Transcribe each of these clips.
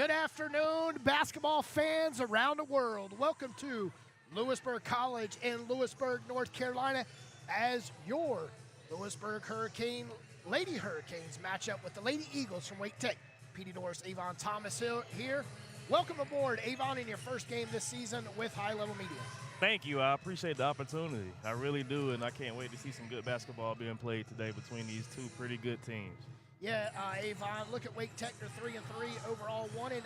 Good afternoon, basketball fans around the world. Welcome to Louisburg College in Louisburg, North Carolina, as your Louisburg Lady Hurricanes match up with the Lady Eagles from Wake Tech. Petey Doris, Avon Thomas here. Welcome aboard, Avon, in your first game this season with High Level Media. Thank you. I appreciate the opportunity. I really do, and I can't wait to see some good basketball being played today between these two pretty good teams. Yeah, Avon, look at Wake Tech. They're 3-3 overall, 1-0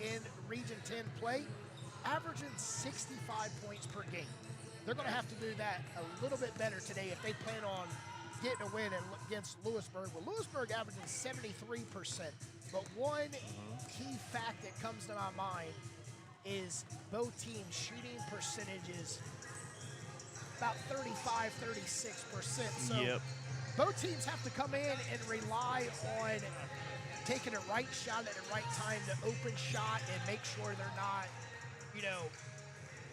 in Region 10 play, averaging 65 points per game. They're going to have to do that a little bit better today if they plan on getting a win against Louisburg. Well, Louisburg averaging 73%, but one key fact that comes to my mind is both teams' shooting percentages about 35-36%. So both teams have to come in and rely on taking a right shot at the right time, the open shot, and make sure they're not,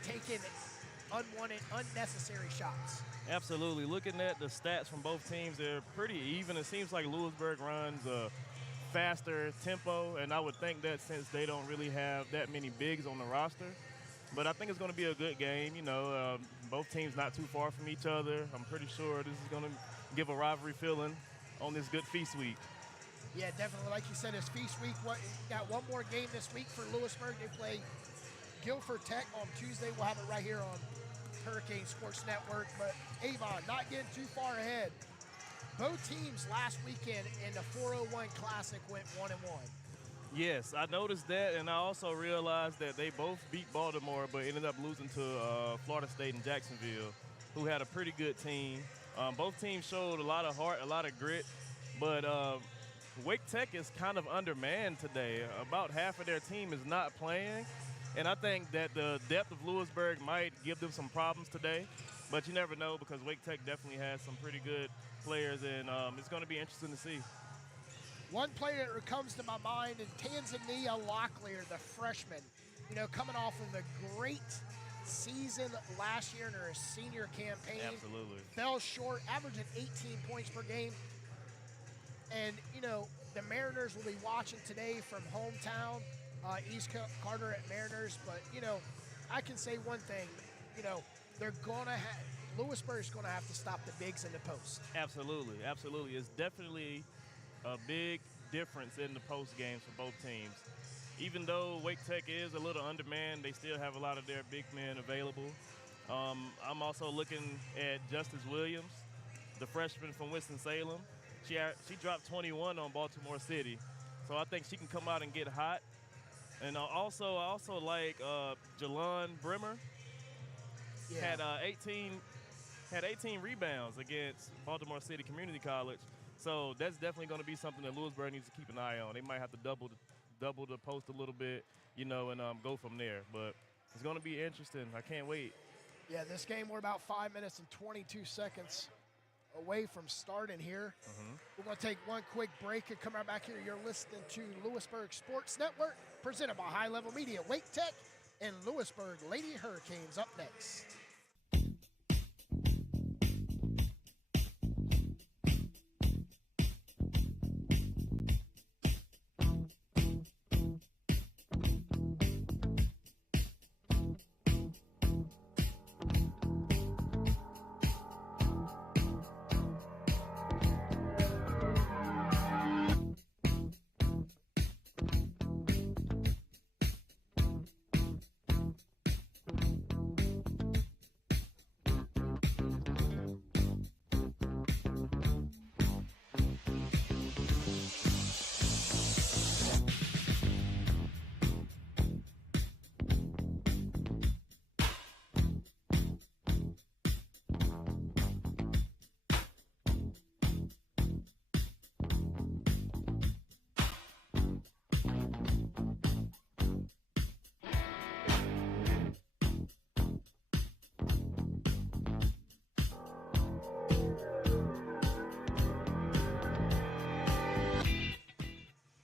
taking unwanted, unnecessary shots. Absolutely. Looking at the stats from both teams, they're pretty even. It seems like Louisburg runs a faster tempo, and I would think that since they don't really have that many bigs on the roster. But I think it's going to be a good game. Both teams not too far from each other. I'm pretty sure this is going to give a rivalry feeling on this good feast week. Yeah, definitely. Like you said, it's feast week. Got one more game this week for Louisburg. They play Guilford Tech on Tuesday. We'll have it right here on Hurricane Sports Network. But Avon, not getting too far ahead. Both teams last weekend in the 401 Classic went 1-1. Yes, I noticed that, and I also realized that they both beat Baltimore but ended up losing to Florida State and Jacksonville, who had a pretty good team. Both teams showed a lot of heart, a lot of grit, but Wake Tech is kind of undermanned today. About half of their team is not playing, and I think that the depth of Louisburg might give them some problems today, but you never know because Wake Tech definitely has some pretty good players, and it's going to be interesting to see. One player that comes to my mind is Tanzania Locklear, the freshman. Coming off of a great season last year in her senior campaign. Absolutely. Fell short, averaging 18 points per game. And, the Mariners will be watching today from hometown, East Carter at Mariners. But, I can say one thing, they're going to have – Louisburg's going to have to stop the bigs in the post. Absolutely. It's definitely a big difference in the post games for both teams. Even though Wake Tech is a little undermanned, they still have a lot of their big men available. I'm also looking at Justice Williams, the freshman from Winston-Salem. She dropped 21 on Baltimore City, so I think she can come out and get hot. And I also like Jalon Brimmer. Had 18 rebounds against Baltimore City Community College. So that's definitely going to be something that Louisburg needs to keep an eye on. They might have to double the post a little bit, and go from there. But it's going to be interesting. I can't wait. Yeah, this game, we're about 5 minutes and 22 seconds away from starting here. We're going to take one quick break and come right back here. You're listening to Louisburg Sports Network, presented by High Level Media. Wake Tech and Louisburg Lady Hurricanes up next.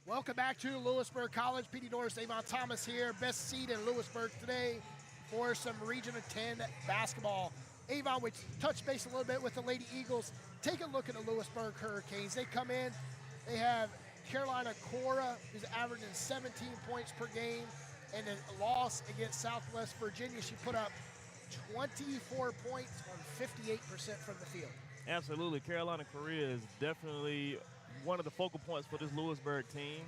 Welcome back to Louisburg College. Petey Doris, Avon Thomas here. Best seat in Louisburg today for some Region of 10 basketball. Avon, which touched base a little bit with the Lady Eagles. Take a look at the Louisburg Hurricanes. They come in, they have Carolina Cora is averaging 17 points per game. And a loss against Southwest Virginia, she put up 24 points on 58% from the field. Absolutely. Carolina Korea is definitely one of the focal points for this Louisburg team.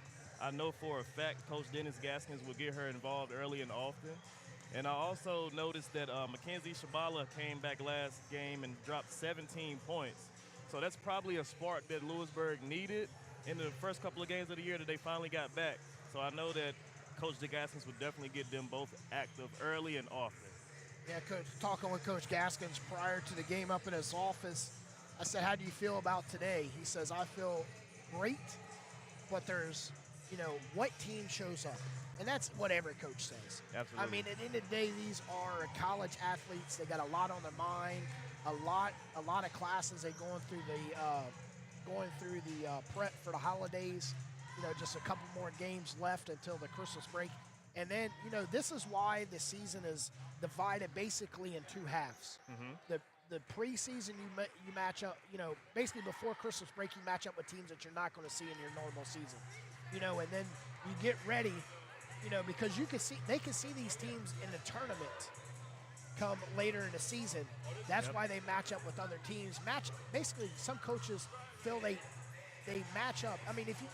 I know for a fact Coach Dennis Gaskins will get her involved early and often. And I also noticed that Mackenzie Shabala came back last game and dropped 17 points. So that's probably a spark that Louisburg needed in the first couple of games of the year that they finally got back. So I know that Coach Gaskins would definitely get them both active early and often. Yeah, Coach, talking with Coach Gaskins prior to the game up in his office, I said, how do you feel about today? He says, I feel great, but there's, what team shows up? And that's what every coach says. Absolutely. I mean, at the end of the day, these are college athletes. They got a lot on their mind, a lot of classes. They going through the prep for the holidays. Just a couple more games left until the Christmas break. And then, this is why the season is divided basically in two halves. Mm-hmm. The preseason, you match up, basically before Christmas break, you match up with teams that you're not going to see in your normal season. And then you get ready, because they can see these teams in the tournament come later in the season. That's why they match up with other teams. Basically, some coaches feel they match up. I mean, if you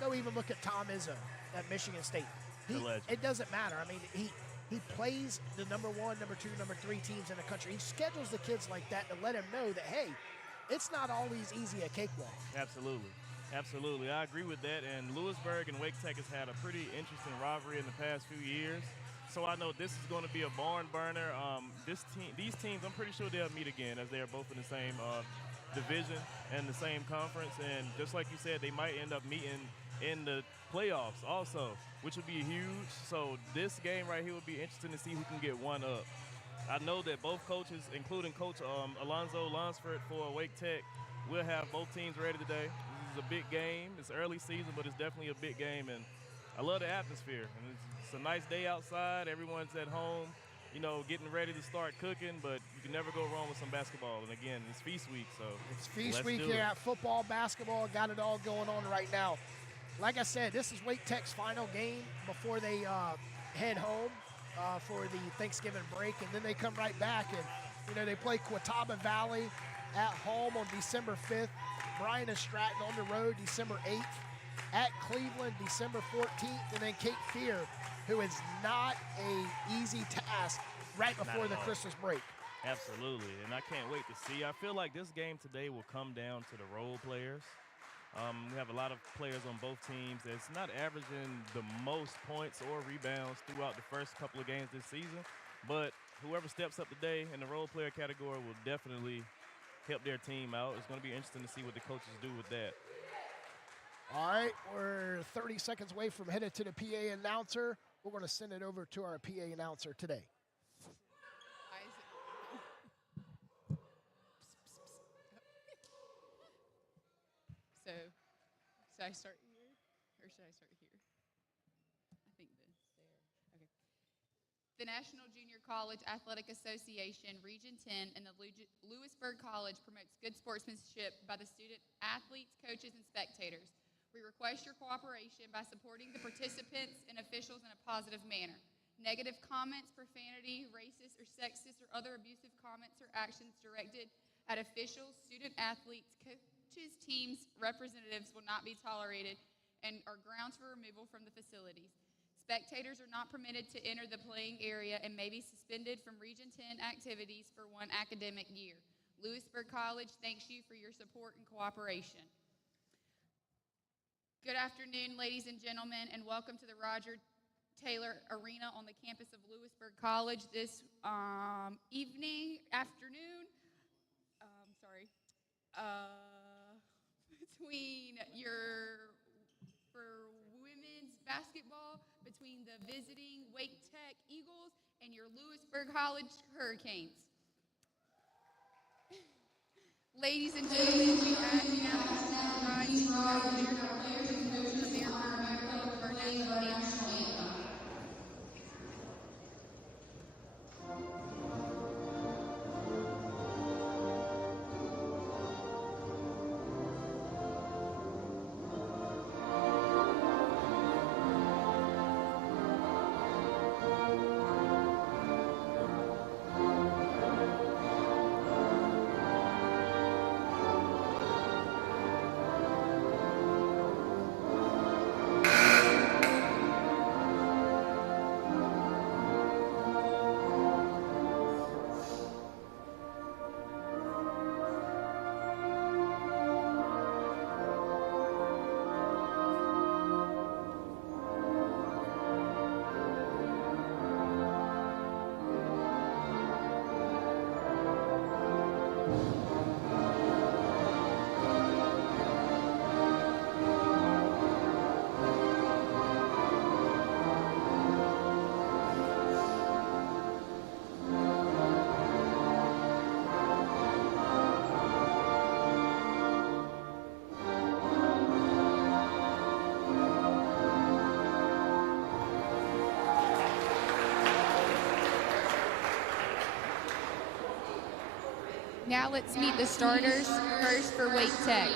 go even look at Tom Izzo at Michigan State. It doesn't matter. I mean, he plays the number 1, number 2, number 3 teams in the country. He schedules the kids like that to let them know that, hey, it's not always easy a cakewalk. Absolutely. I agree with that. And Louisburg and Wake Tech has had a pretty interesting rivalry in the past few years. So I know this is going to be a barn burner. These teams, I'm pretty sure they'll meet again, as they are both in the same division and the same conference. And just like you said, they might end up meeting in the playoffs also, which would be huge. So this game right here would be interesting to see who can get one up. I know that both coaches, including Coach Alonzo Lunsford for Wake Tech, will have both teams ready today. This is a big game. It's early season, but it's definitely a big game. And I love the atmosphere. And it's a nice day outside. Everyone's at home, getting ready to start cooking, but you can never go wrong with some basketball. And again, it's feast week, so it's feast week here at football, basketball, got it all going on right now. Like I said, this is Wake Tech's final game before they head home for the Thanksgiving break, and then they come right back and they play Catawba Valley at home on December 5th, Bryan and Stratton on the road December 8th, at Cleveland December 14th, and then Cape Fear, who is not a easy task right before the Christmas break. Absolutely, and I can't wait to see. I feel like this game today will come down to the role players. We have a lot of players on both teams that's not averaging the most points or rebounds throughout the first couple of games this season, but whoever steps up today in the role player category will definitely help their team out. It's going to be interesting to see what the coaches do with that. All right, we're 30 seconds away from headed to the PA announcer. We're going to send it over to our PA announcer today. So, should I start here or should I start here? I think this there. Okay. The National Junior College Athletic Association, Region 10, and the Louisburg College promotes good sportsmanship by the student athletes, coaches, and spectators. We request your cooperation by supporting the participants and officials in a positive manner. Negative comments, profanity, racist or sexist or other abusive comments or actions directed at officials, student athletes, coaches, teams, representatives will not be tolerated and are grounds for removal from the facilities. Spectators are not permitted to enter the playing area and may be suspended from Region 10 activities for 1 academic year. Louisburg College thanks you for your support and cooperation. Good afternoon, ladies and gentlemen, and welcome to the Roger Taylor Arena on the campus of Louisburg College this afternoon, for women's basketball between the visiting Wake Tech Eagles and your Louisburg College Hurricanes. Ladies and gentlemen, we ask you now to rise and our players and coaches of our national anthem. Now let's meet the starters. First for Wake Tech.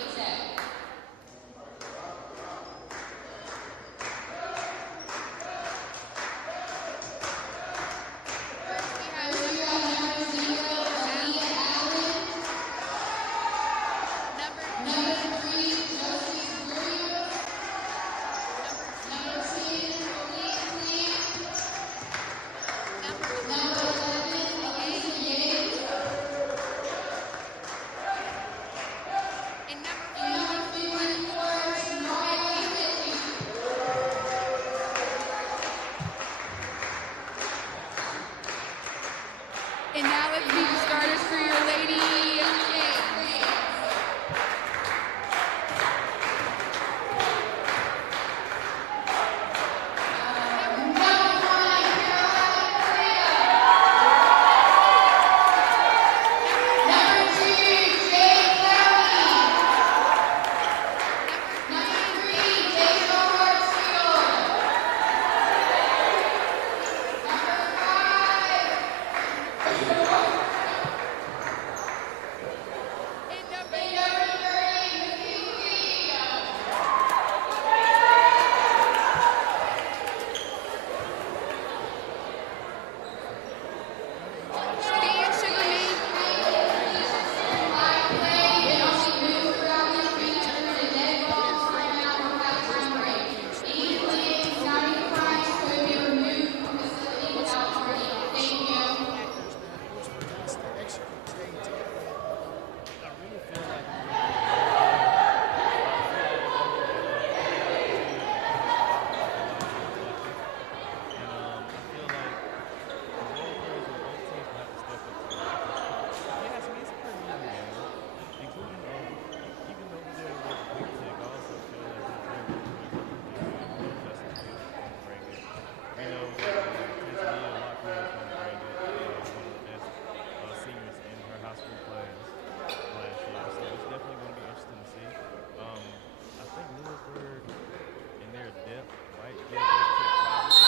And now let's meet the starters for your Lady Jays. I think Louisburg in their depth might give Wake Tech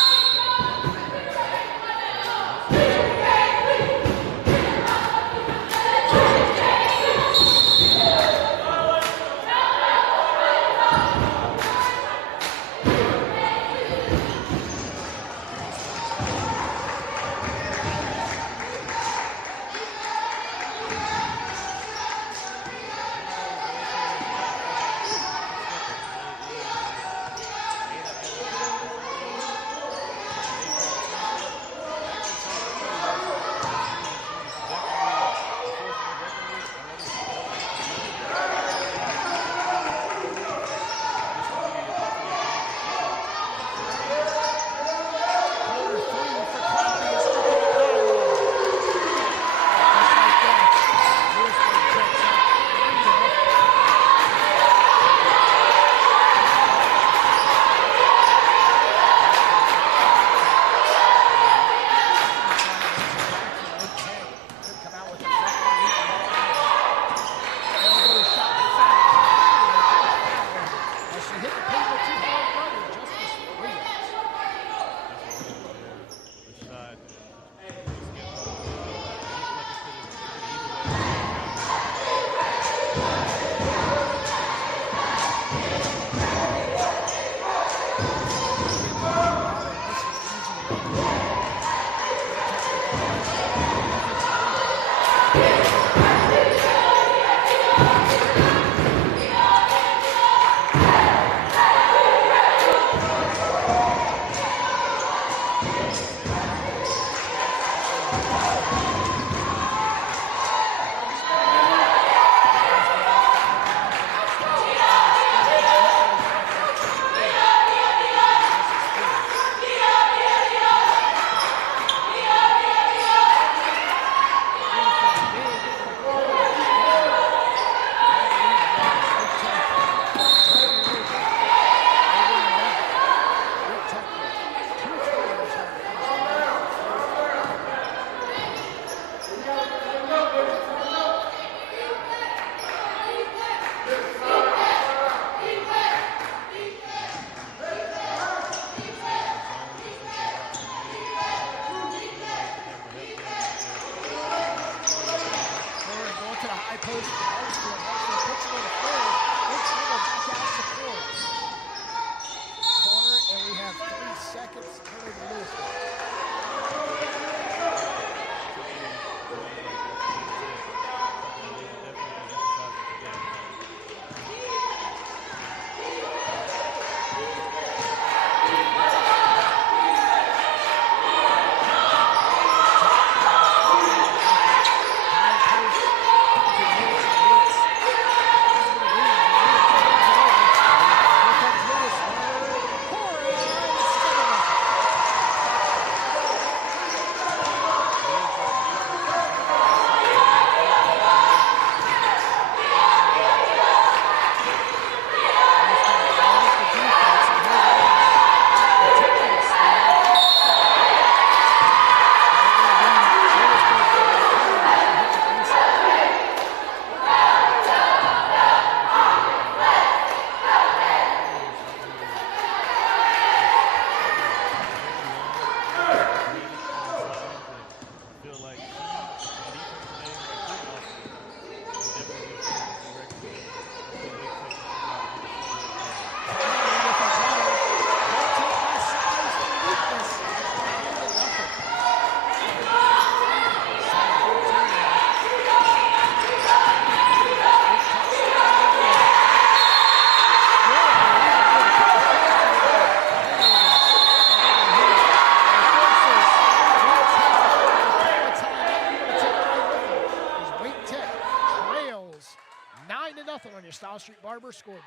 Street Barber scoreboard.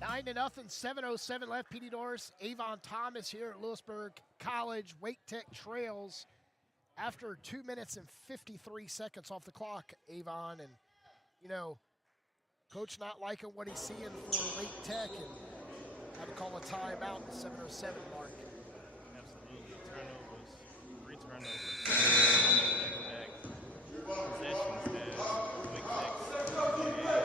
Nine to nothing, 7:07 left. PD Norris, Avon Thomas here at Louisburg College. Wake Tech trails after 2 minutes and 53 seconds off the clock, Avon. And, you know, coach not liking what he's seeing for Wake Tech and had to call a timeout at the 7:07 mark. Absolutely. Turnovers, 3 turnovers. Back-to-back possessions as Wake Tech's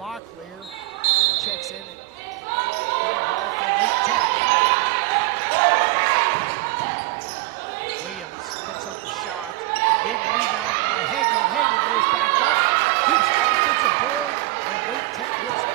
Locklear checks in. Williams picks up the shot. Big rebound by Hager. Hager goes back up. Keeps the offensive board. And Wake Tech gets the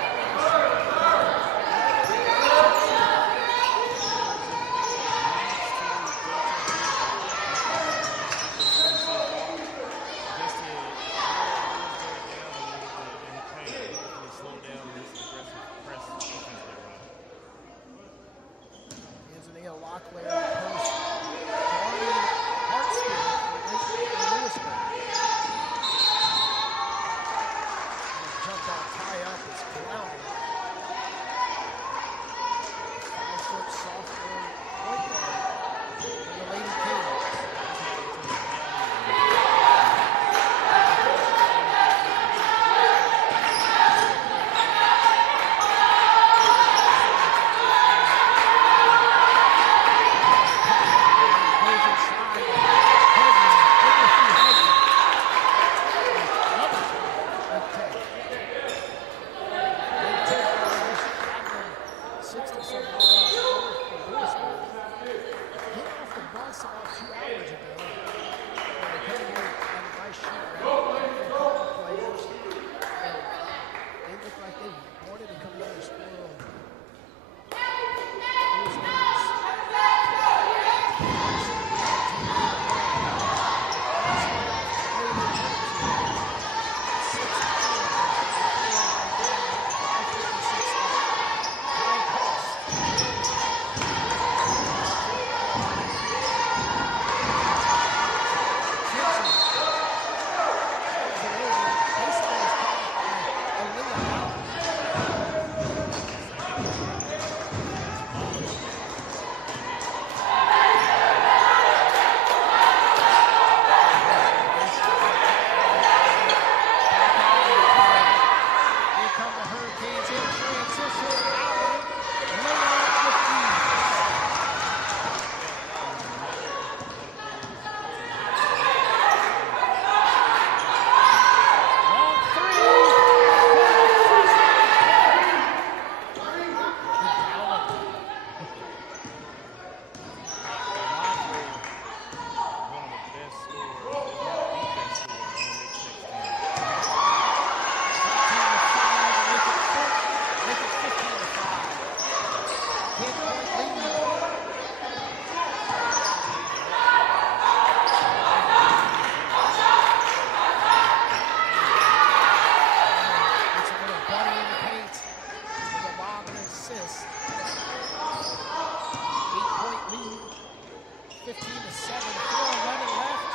15-7, 4:11 left.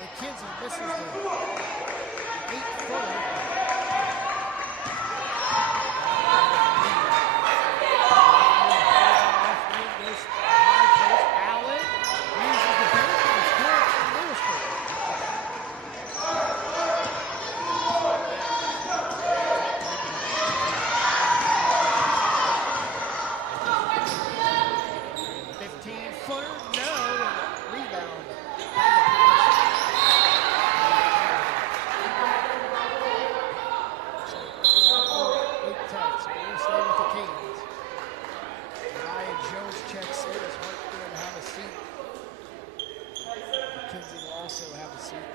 McKenzie misses the 8-footer. Allen uses the benefit of scoring from Louisburg. 15-footer, no, and rebound. Big touch, so we'll stay with the Kings. Ryan Jones checks in. It's Hartfield to have a seat. McKenzie will also have a seat.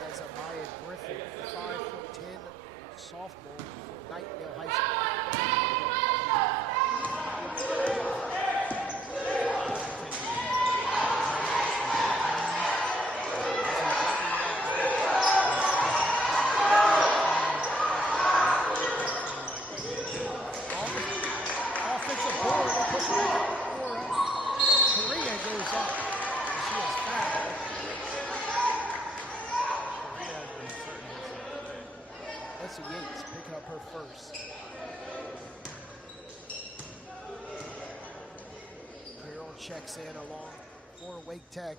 That's a Maya Griffin, 5'10" sophomore, Knightdale High School. Offensive board, they push it back up for Korea goes up. She is fouled. Leslie Yates picking up her first. Carroll checks in along for Wake Tech.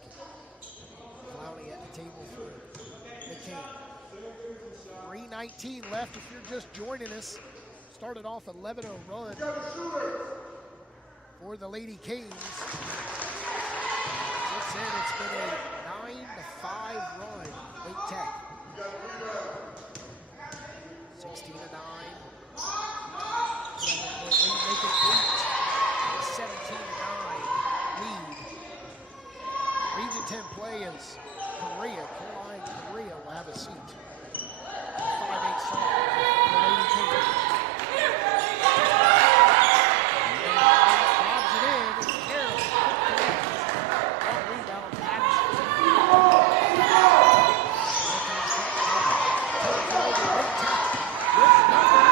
Clowney at the table for the Kings. 3:19 left if you're just joining us. Started off 11-0 run for the Lady Kings. Since then, it's been a 9-5 run, Wake Tech. 16-9. 7-point lead, make it 8. 17-9 lead. Region 10 play is Korea. Caroline Korea will have a seat. 5'8" sophomore for the Lady Kings. Bobs it in, and Carroll on rebound, Patterson. Turns it over, Wake Tech with numbers,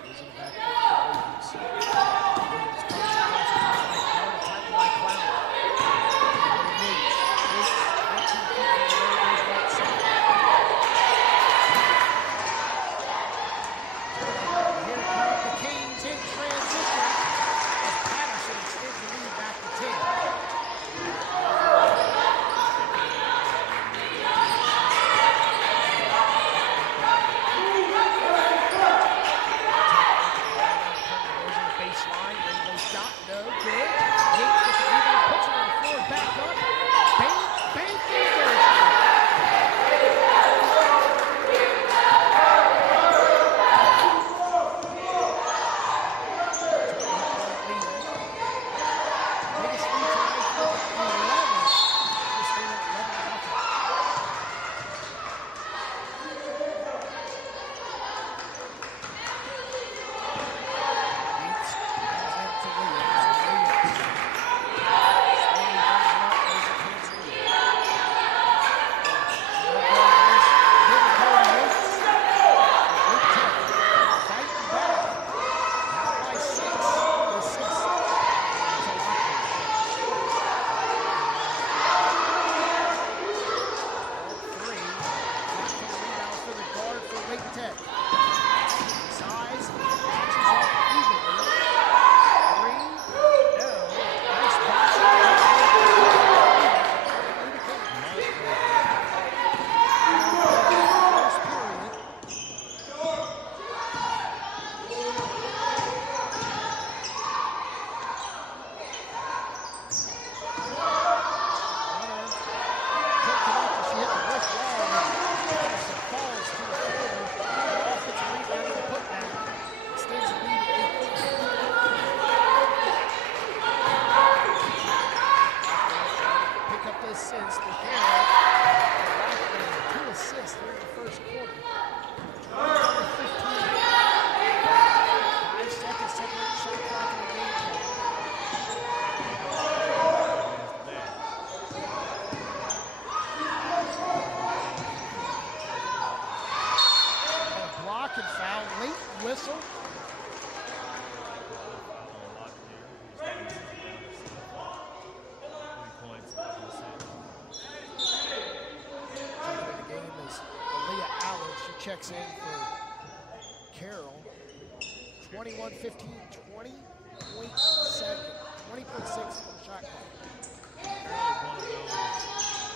pushing ahead. Really off the hand of Patterson. She's reaching through the basket. 3 checks in for Carroll. 21-15, 20.7, 20.6 on the shot clock. Carroll's one of those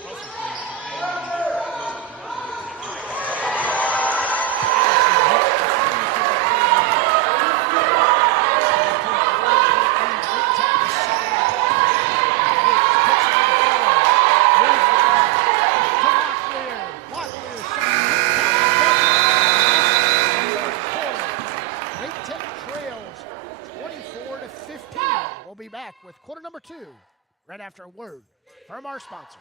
hustle players that ain't even We'll be back with quarter number 2 right after a word from our sponsors.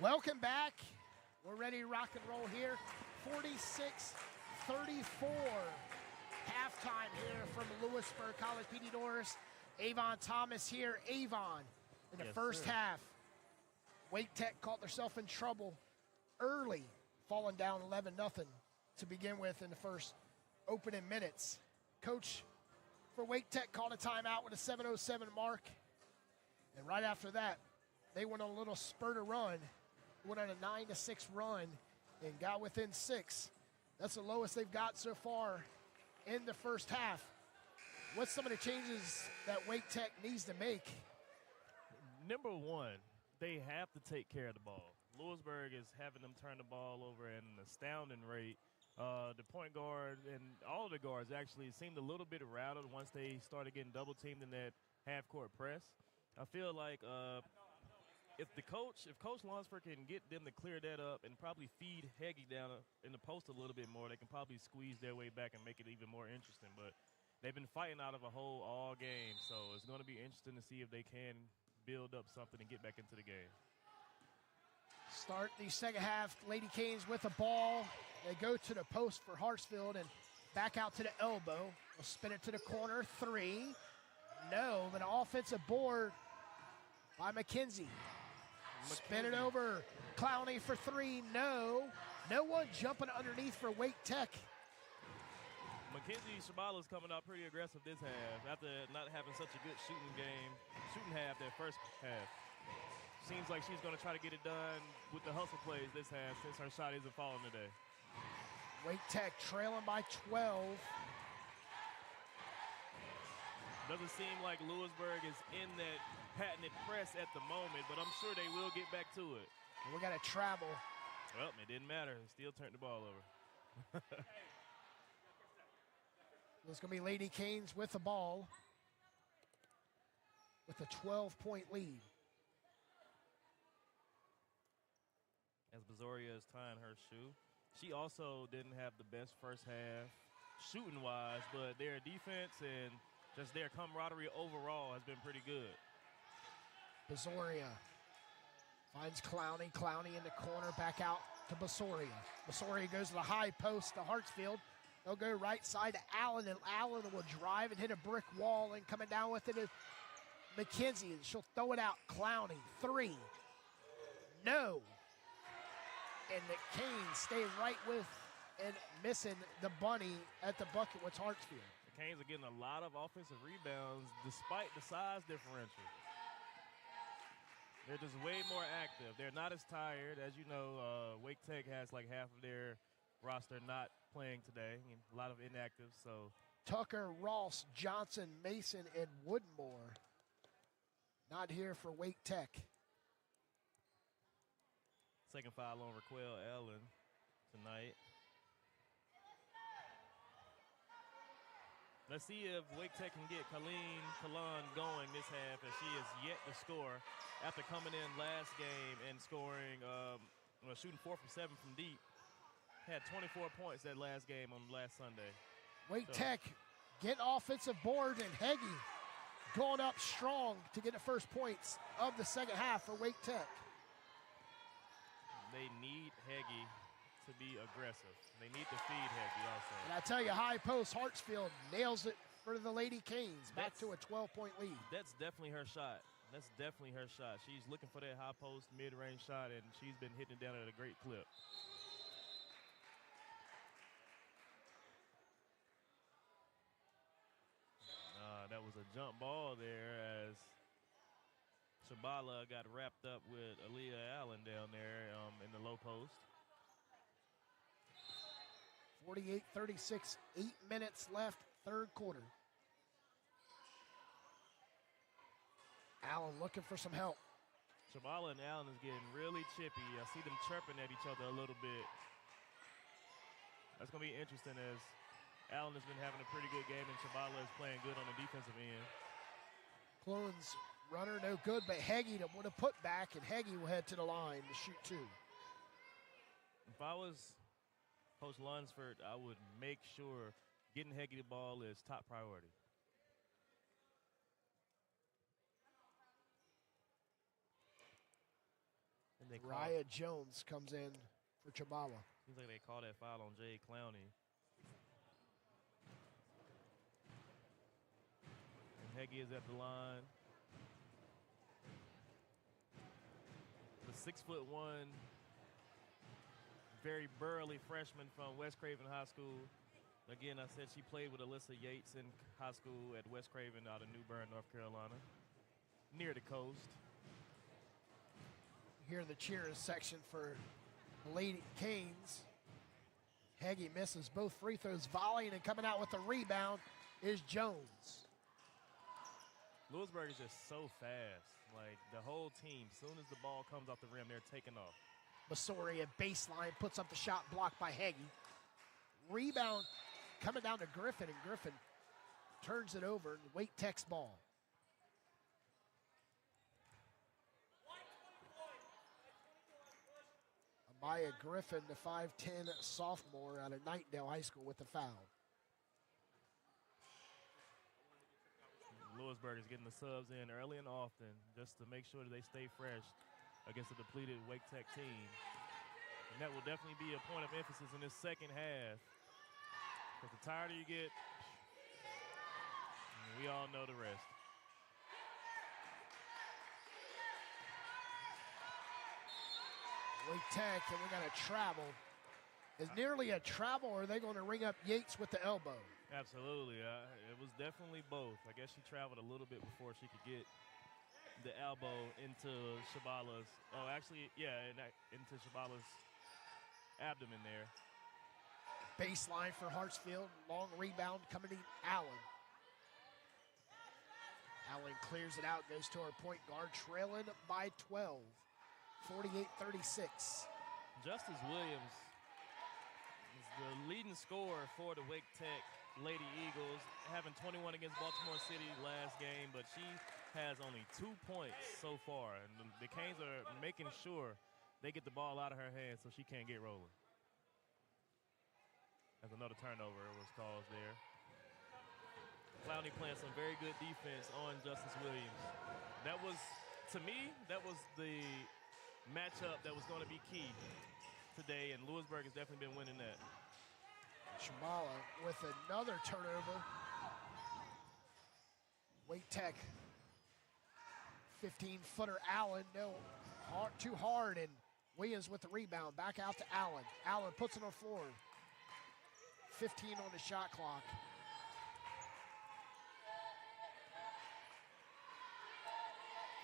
Welcome back. We're ready to rock and roll here. 46-34. Halftime here from Louisburg College. PD Norris, Avon Thomas here. Avon in the first half. Wake Tech caught themselves in trouble early, falling down 11-0 to begin with in the first opening minutes. Coach for Wake Tech called a timeout with a 7:07 mark. And right after that, they went on a little spurter run, went on a 9-6 run, and got within 6. That's the lowest they've got so far in the first half. What's some of the changes that Wake Tech needs to make? Number one, they have to take care of the ball. Louisburg is having them turn the ball over at an astounding rate. The point guard and all of the guards actually seemed a little bit rattled once they started getting double teamed in that half-court press. I feel like if Coach Lunsford can get them to clear that up and probably feed Heggie down in the post a little bit more, they can probably squeeze their way back and make it even more interesting. But they've been fighting out of a hole all game, so it's going to be interesting to see if they can build up something and get back into the game. Start the second half, Lady Canes with the ball. They go to the post for Hartsfield and back out to the elbow. We'll spin it to the corner, 3. No, but an offensive board by McKenzie. Spin it over, Clowney for 3, no. No one jumping underneath for Wake Tech. Mackenzie Shabala's coming out pretty aggressive this half after not having such a good shooting half that first half. Seems like she's going to try to get it done with the hustle plays this half since her shot isn't falling today. Wake Tech trailing by 12. Doesn't seem like Louisburg is in that patented press at the moment, but I'm sure they will get back to it. And we got to travel. Well, it didn't matter. Still turned the ball over. It's going to be Lady Canes with the ball with a 12-point lead. As Bazoria is tying her shoe. She also didn't have the best first half shooting-wise, but their defense and just their camaraderie overall has been pretty good. Bazoria finds Clowney. Clowney in the corner, back out to Basoria. Basoria goes to the high post to Hartsfield. They'll go right side to Allen, and Allen will drive and hit a brick wall, and coming down with it is McKenzie, and she'll throw it out. Clowney, 3. No. And the Canes stay right with and missing the bunny at the bucket with Hartsfield. The Canes are getting a lot of offensive rebounds despite the size differential. They're just way more active. They're not as tired. As you know, Wake Tech has like half of their roster not playing today, and a lot of inactives. So Tucker, Ross, Johnson, Mason, and Woodmore not here for Wake Tech. Second foul on Raquel Allen tonight. Let's see if Wake Tech can get Colleen Kalan going this half, as she is yet to score after coming in last game and scoring, shooting 4 from 7 from deep. Had 24 points that last game on last Sunday. Wake Tech getting offensive boards, and Heggie going up strong to get the first points of the second half for Wake Tech. They need Heggie to be aggressive. They need to feed Heggie also. And I tell you, high post, Hartsfield nails it for the Lady Canes, back to a 12-point lead. That's definitely her shot. That's definitely her shot. She's looking for that high post mid-range shot, and she's been hitting it down at a great clip. That was a jump ball there as Shabala got wrapped up with Aaliyah Allen down there in the low post. 48-36, 8 minutes left, third quarter. Allen looking for some help. Shabala and Allen is getting really chippy. I see them chirping at each other a little bit. That's going to be interesting, as Allen has been having a pretty good game, and Shabala is playing good on the defensive end. Clones runner no good, but Heggie would have put back, and Heggie will head to the line to shoot 2. If I was Coach Lunsford, I would make sure getting Heggie the ball is top priority. And they call. Raya Jones comes in for Chabala. Seems like they called that foul on Jay Clowney. And Heggie is at the line. The 6'1", very burly freshman from West Craven High School. Again, I said she played with Alyssa Yates in high school at West Craven out of New Bern, North Carolina, near the coast. Here in the cheers section for the Lady Canes. Heggie misses both free throws, volleying, and coming out with the rebound is Jones. Louisburg is just so fast. Like, the whole team, as soon as the ball comes off the rim, they're taking off. Masori at baseline puts up the shot blocked by Heggie. Rebound coming down to Griffin, and Griffin turns it over, and Wake Tech's ball. Amaya Griffin, the 5'10" sophomore out of Nightdale High School with the foul. Louisburg is getting the subs in early and often just to make sure that they stay fresh against a depleted Wake Tech team. And that will definitely be a point of emphasis in this second half. Because the tighter you get, we all know the rest. Wake Tech, and we got a travel. Is nearly a travel, or are they going to ring up Yates with the elbow? Absolutely. It was definitely both. I guess she traveled a little bit before she could get the elbow into Shabala's. Oh, actually, yeah, into Shabala's abdomen there. Baseline for Hartsfield. Long rebound coming to Allen. Allen clears it out, goes to her point guard, trailing by 12. 48-36. Justice Williams is the leading scorer for the Wake Tech Lady Eagles, having 21 against Baltimore City last game, but she has only 2 points so far. And the Canes are making sure they get the ball out of her hands so she can't get rolling. As another turnover was caused there. Clowney playing some very good defense on Justice Williams. That was, to me, that was the matchup that was going to be key today, and Louisburg has definitely been winning that. Shabala with another turnover. Wake Tech, 15-footer Allen, no, too hard, and Williams with the rebound. Back out to Allen. Allen puts it on the floor. 15 on the shot clock.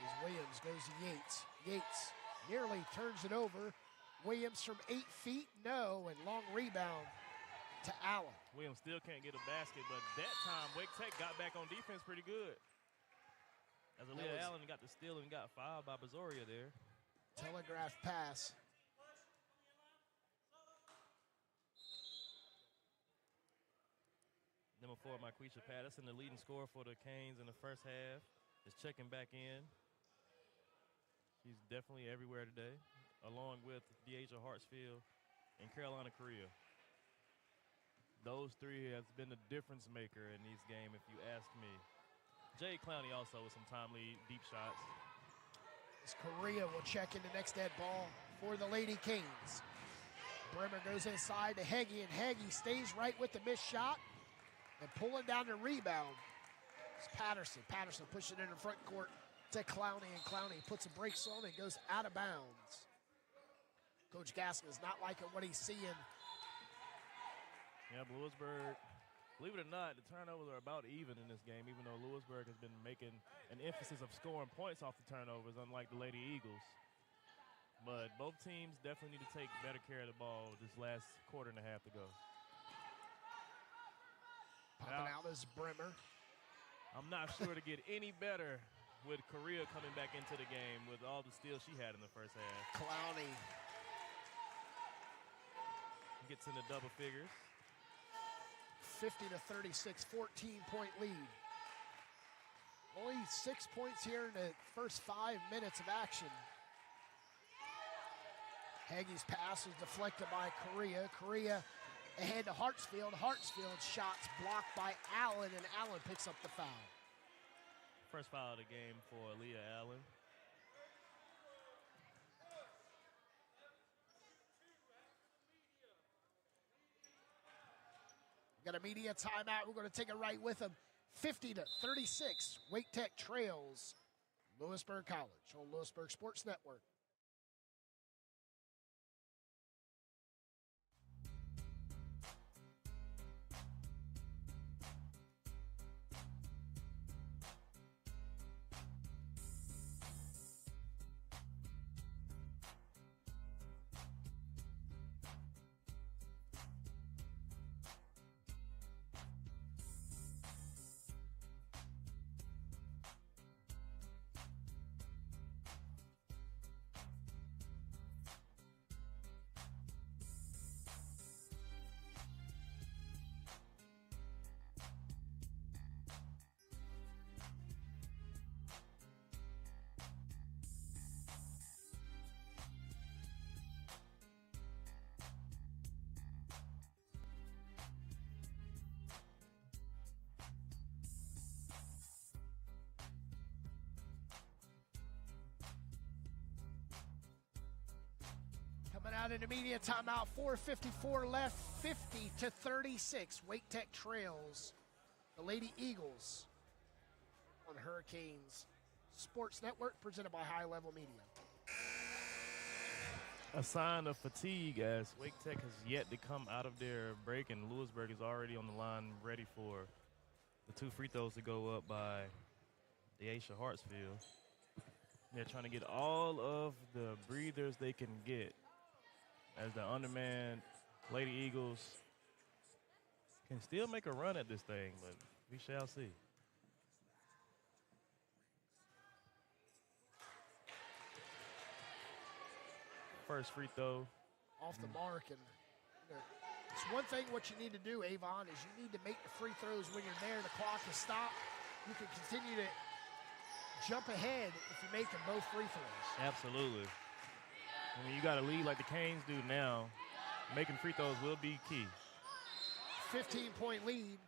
As Williams goes to Yates. Yates nearly turns it over. Williams from 8 feet, no, and long rebound to Allen. Williams still can't get a basket, but that time Wake Tech got back on defense pretty good. As Aaliyah Allen got the steal and got fouled by Bazoria there. Telegraph pass. Number 4, Marquisha Patterson, the leading scorer for the Canes in the first half, is checking back in. She's definitely everywhere today, along with Deasia Hartsfield and Carolina Correa. Those three has been the difference maker in these games, if you ask me. Jay Clowney also with some timely deep shots. As Correa will check in the next dead ball for the Lady Canes. Bremer goes inside to Heggie, and Heggie stays right with the missed shot and pulling down the rebound. It's Patterson. Patterson pushing it in the front court to Clowney, and Clowney puts the brakes on and goes out of bounds. Coach Gaskin is not liking what he's seeing. Yeah, Louisburg, believe it or not, the turnovers are about even in this game, even though Louisburg has been making an emphasis of scoring points off the turnovers, unlike the Lady Eagles. But both teams definitely need to take better care of the ball this last quarter and a half to go. Popping out is Bremer. I'm not sure to get any better with Correa coming back into the game with all the steals she had in the first half. Clowney gets into double figures. 50-36, 14-point lead. Only 6 points here in the first 5 minutes of action. Haggie's pass is deflected by Correa. Correa ahead to Hartsfield. Hartsfield's shots blocked by Allen, and Allen picks up the foul. First foul of the game for Aaliyah Allen. Got a media timeout. We're going to take it right with them. 50-36, Wake Tech trails Louisburg College on Louisburg Sports Network. Coming out in immediate timeout, 4:54 left, 50-36. Wake Tech trails the Lady Eagles on Hurricanes Sports Network, presented by High Level Media. A sign of fatigue as Wake Tech has yet to come out of their break, and Louisburg is already on the line ready for the 2 free throws to go up by Deaisha Hartsfield. They're trying to get all of the breathers they can get as the undermanned Lady Eagles can still make a run at this thing, but we shall see. First free throw. Off the mark. And it's one thing what you need to do, Avon, is you need to make the free throws when you're there. The clock is stopped. You can continue to jump ahead if you make them both free throws. Absolutely. I mean, you got a lead like the Canes do now. Making free throws will be key. 15-point lead,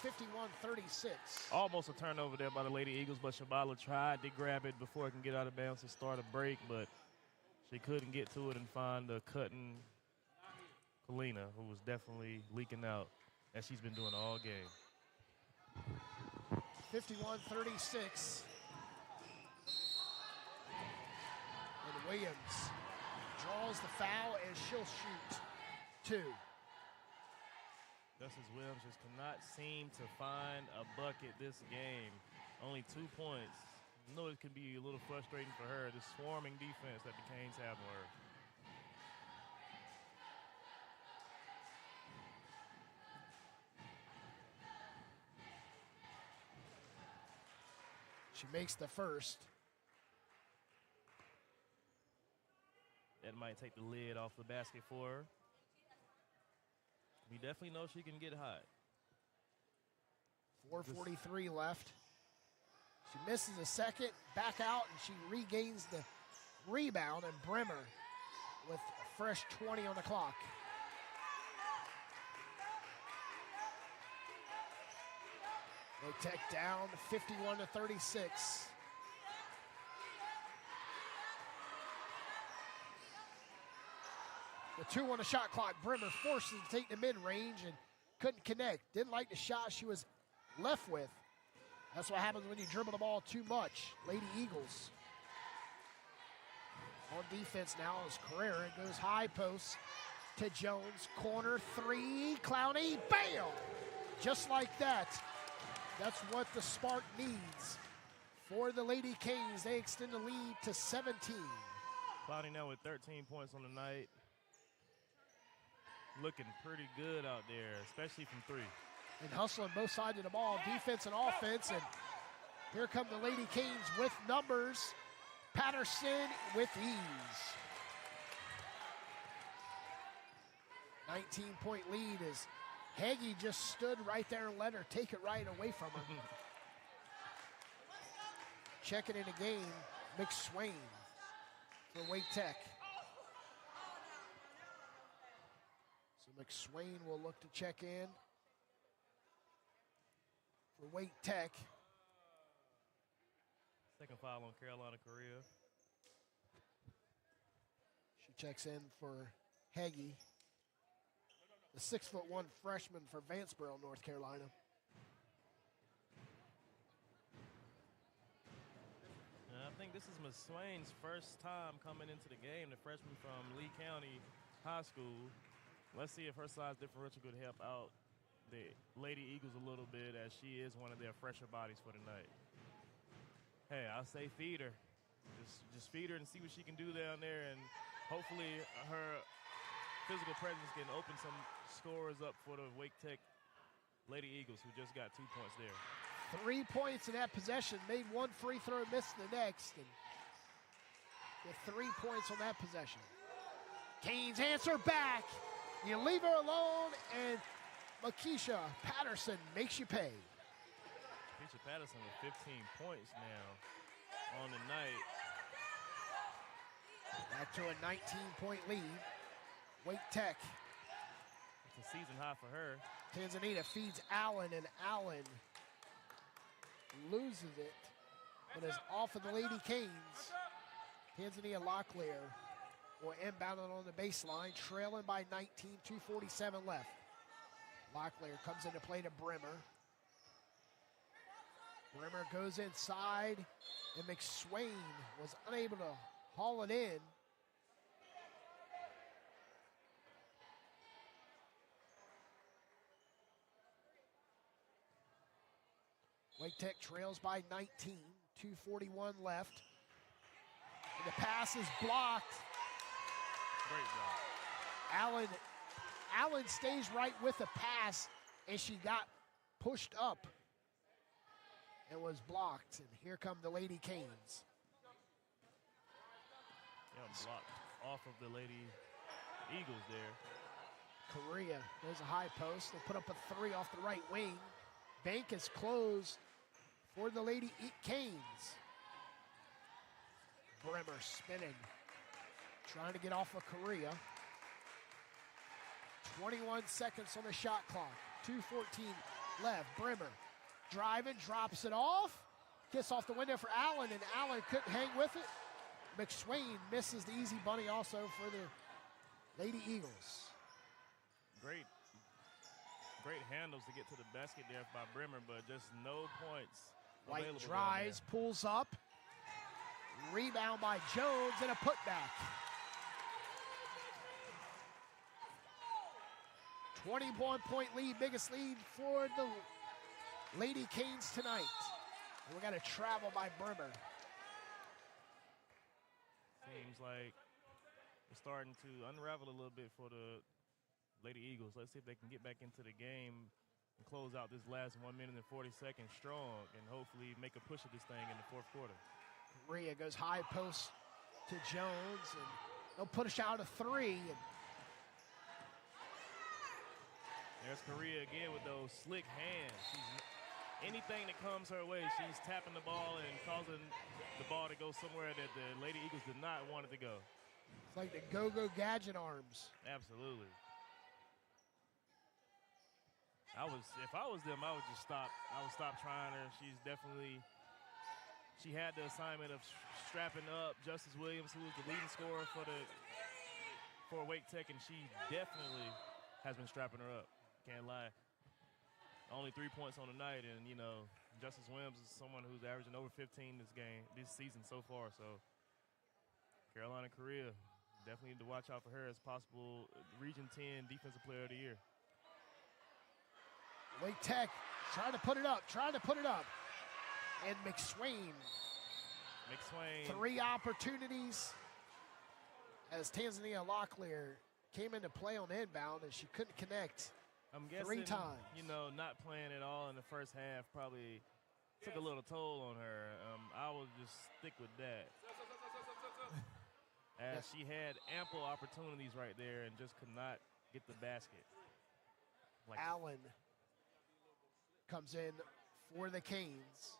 51-36. Almost a turnover there by the Lady Eagles, but Shabala tried to grab it before it can get out of bounds and start a break, but she couldn't get to it and find the cutting Kalina, who was definitely leaking out, as she's been doing all game. 51-36. And Williams draws the foul as she'll shoot 2. Justice Williams just cannot seem to find a bucket this game. Only 2 points. I know it can be a little frustrating for her, the swarming defense that the Canes have on her. She makes the first. That might take the lid off the basket for her. We definitely know she can get hot. 4:43 left. She misses a second, back out, and she regains the rebound, and Bremer with a fresh 20 on the clock. Wake Tech down 51-36. The 2 on the shot clock. Bremer forces to take the mid-range and couldn't connect. Didn't like the shot she was left with. That's what happens when you dribble the ball too much. Lady Eagles on defense now is Carrera. It goes high post to Jones. Corner 3. Clowney. Bam! Just like that. That's what the spark needs for the Lady Canes. They extend the lead to 17. Clowney now with 13 points on the night. Looking pretty good out there, especially from 3. And hustling both sides of the ball, defense and offense. And here come the Lady Canes with numbers. Patterson with ease. 19-point lead as Hagee just stood right there and let her take it right away from her. Checking in the game, McSwain for Wake Tech. So McSwain will look to check in for Wake Tech. Second foul on Carolina Correa. She checks in for Hagee. the 6'1" freshman for Vanceboro, North Carolina. I think this is Ms. Swain's first time coming into the game, the freshman from Lee County High School. Let's see if her size differential could help out the Lady Eagles a little bit, as she is one of their fresher bodies for the night. Hey, I'll say feed her. Just feed her and see what she can do down there, and hopefully her physical presence can open some scores up for the Wake Tech Lady Eagles, who just got 2 points there. 3 points in that possession, made one free throw, missed the next, and with 3 points on that possession. Canes answer back. You leave her alone, and Makisha Patterson makes you pay. Makisha Patterson with 15 points now on the night. Back to a 19-point lead. Wake Tech. It's a season high for her. Tanzanita feeds Allen, and Allen loses it, but is off of the Lady Canes. Tanzania Locklear will inbound it on the baseline, trailing by 19, 2:47 left. Locklear comes into play to Brimmer. Brimmer goes inside, and McSwain was unable to haul it in. Wake Tech trails by 19, 2:41 left. And the pass is blocked. Great block. Allen stays right with the pass, and she got pushed up and was blocked. And here come the Lady Canes. Yeah, blocked off of the Lady Eagles there. Correa, there's a high post. They'll put up a three off the right wing. Bank is closed for the Lady Canes. Brimmer spinning, trying to get off of Correa. 21 seconds on the shot clock. 2:14 left. Brimmer driving, drops it off. Kiss off the window for Allen, and Allen couldn't hang with it. McSwain misses the easy bunny also for the Lady Eagles. Great handles to get to the basket there by Brimmer, but just no points White available drives, pulls up. Rebound by Jones, and a putback. 21-point lead, biggest lead for the Lady Canes tonight. And we got a travel by Brimmer. Seems like it's starting to unravel a little bit for the Lady Eagles. Let's see if they can get back into the game and close out this last 1 minute and 40 seconds strong, and hopefully make a push of this thing in the fourth quarter. Correa goes high post to Jones, and they'll push out a three. And there's Correa again with those slick hands. Anything that comes her way, she's tapping the ball and causing the ball to go somewhere that the Lady Eagles did not want it to go. It's like the go-go gadget arms. Absolutely. If I was them, I would just stop. I would stop trying her. She had the assignment of strapping up Justice Williams, who was the leading scorer for Wake Tech, and she definitely has been strapping her up. Can't lie. Only 3 points on the night, and Justice Williams is someone who's averaging over 15 this season so far. So Carolina Correa, definitely need to watch out for her as possible Region 10 Defensive Player of the Year. Wake Tech trying to put it up. And McSwain. Three opportunities as Tanzania Locklear came into play on inbound, and she couldn't connect. I'm guessing, 3 times. Not playing at all in the first half probably took a little toll on her. I will just stick with that. As she had ample opportunities right there and just could not get the basket. Allen comes in for the Canes.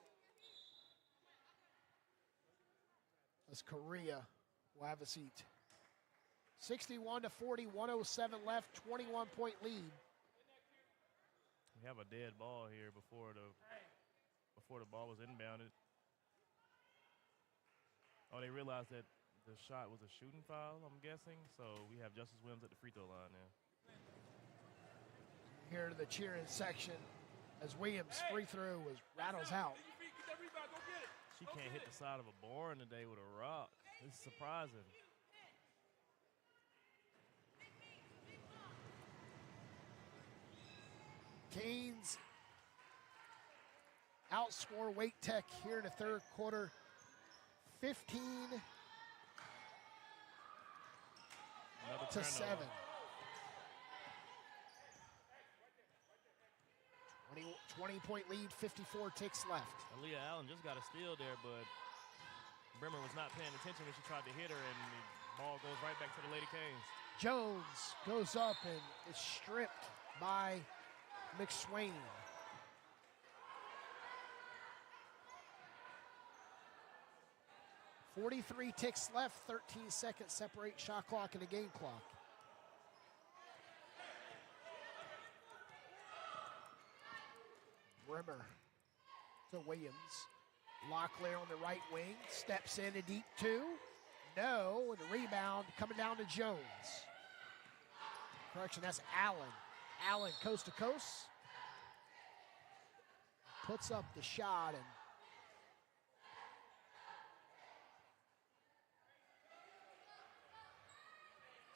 As Correa will have a seat. 61-40, 107 left, 21-point lead. We have a dead ball here before the ball was inbounded. Oh, they realized that the shot was a shooting foul, I'm guessing. So we have Justice Williams at the free throw line now. here to the cheering section as Williams' free throw rattles out. She can't hit the side of a barn today with a rock. This is surprising. Canes outscore Wake Tech here in the third quarter, 15 to 7. 20-point lead, 54 ticks left. Aaliyah Allen just got a steal there, but Brimmer was not paying attention when she tried to hit her, and the ball goes right back to the Lady Canes. Jones goes up and is stripped by McSwain. .43 ticks left, 13 seconds separate shot clock and the game clock. Brimmer to Williams. Locklear on the right wing, steps in a deep two. No, and the rebound coming down to Jones. Correction, that's Allen. Allen coast to coast. Puts up the shot and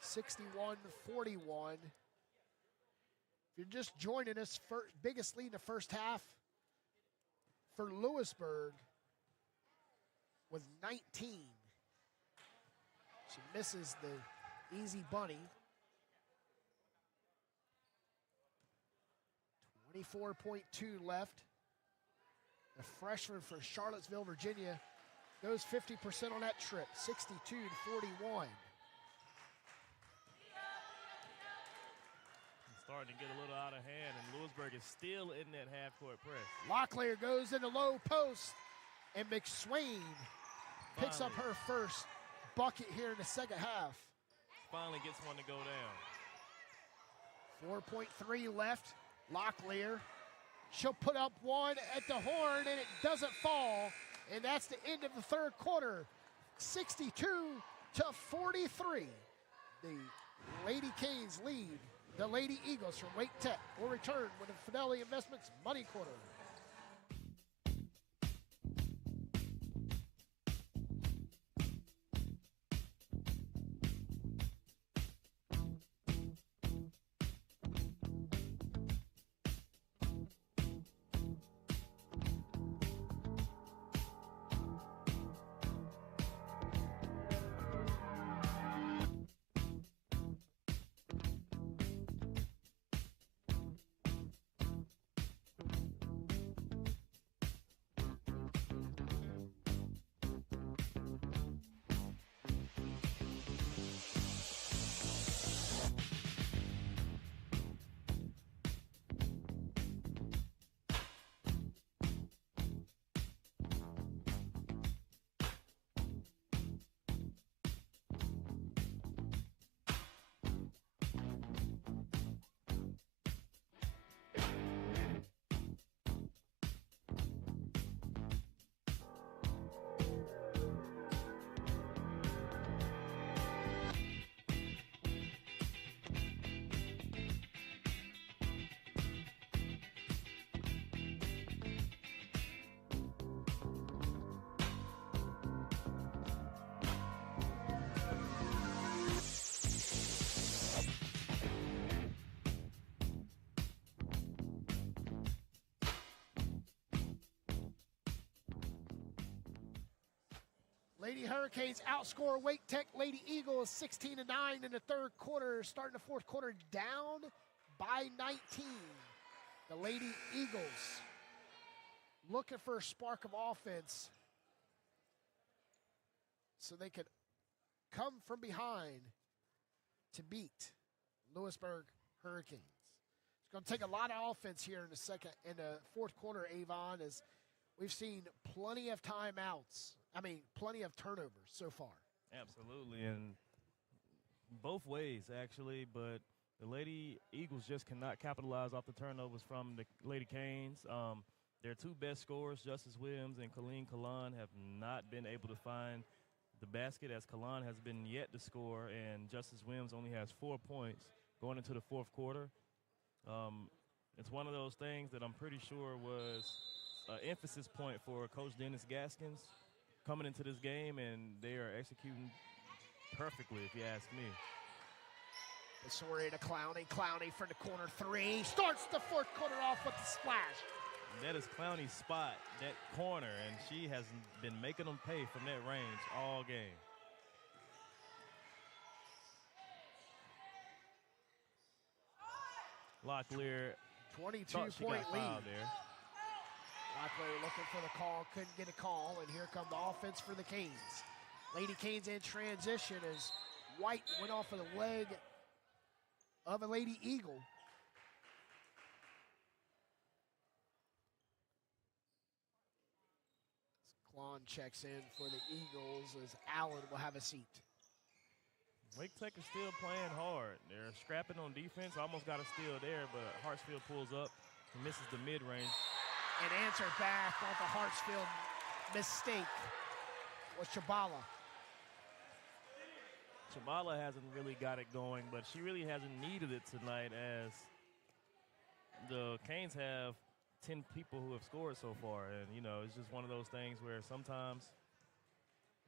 (61-41). If you're just joining us, biggest lead in the first half for Louisburg was 19. She misses the easy bunny. 24.2 left. The freshman for Charlottesville, Virginia, goes 50% on that trip, 62-41. Starting to get a little out of hand, and Louisburg is still in that half-court press. Locklear goes in the low post, and McSwain picks up her first bucket here in the second half. Finally gets one to go down. 4.3 left. Locklear. She'll put up one at the horn, and it doesn't fall. And that's the end of the third quarter. 62-43. The Lady Canes lead the Lady Eagles from Wake Tech. Will return with the Fidelity Investments Money Quarter. Lady Hurricanes outscore Wake Tech Lady Eagles 16-9 in the third quarter, starting the fourth quarter down by 19. The Lady Eagles looking for a spark of offense so they could come from behind to beat Louisburg Hurricanes. It's going to take a lot of offense here in the fourth quarter, Avon, as we've seen plenty of timeouts. Plenty of turnovers so far. Absolutely, and both ways, actually, but the Lady Eagles just cannot capitalize off the turnovers from the Lady Canes. Their two best scorers, Justice Williams and Colleen Kalan, have not been able to find the basket, as Kalan has been yet to score, and Justice Williams only has 4 points going into the fourth quarter. It's one of those things that I'm pretty sure was an emphasis point for Coach Dennis Gaskins coming into this game, and they are executing perfectly, if you ask me. Basoria to Clowney. Clowney from the corner three. Starts the fourth quarter off with the splash. That is Clowney's spot, that corner, and she has been making them pay from that range all game. Locklear 22-point lead. There. Locklear looking for the call, couldn't get a call, and here come the offense for the Canes. Lady Canes in transition as White went off of the leg of a Lady Eagle. Klon checks in for the Eagles as Allen will have a seat. Wake Tech is still playing hard. They're scrapping on defense. Almost got a steal there, but Hartsfield pulls up and misses the mid-range. And answer back on the Hartsfield mistake was Chabala. Chabala hasn't really got it going, but she really hasn't needed it tonight as the Canes have 10 people who have scored so far. And, you know, it's just one of those things where sometimes.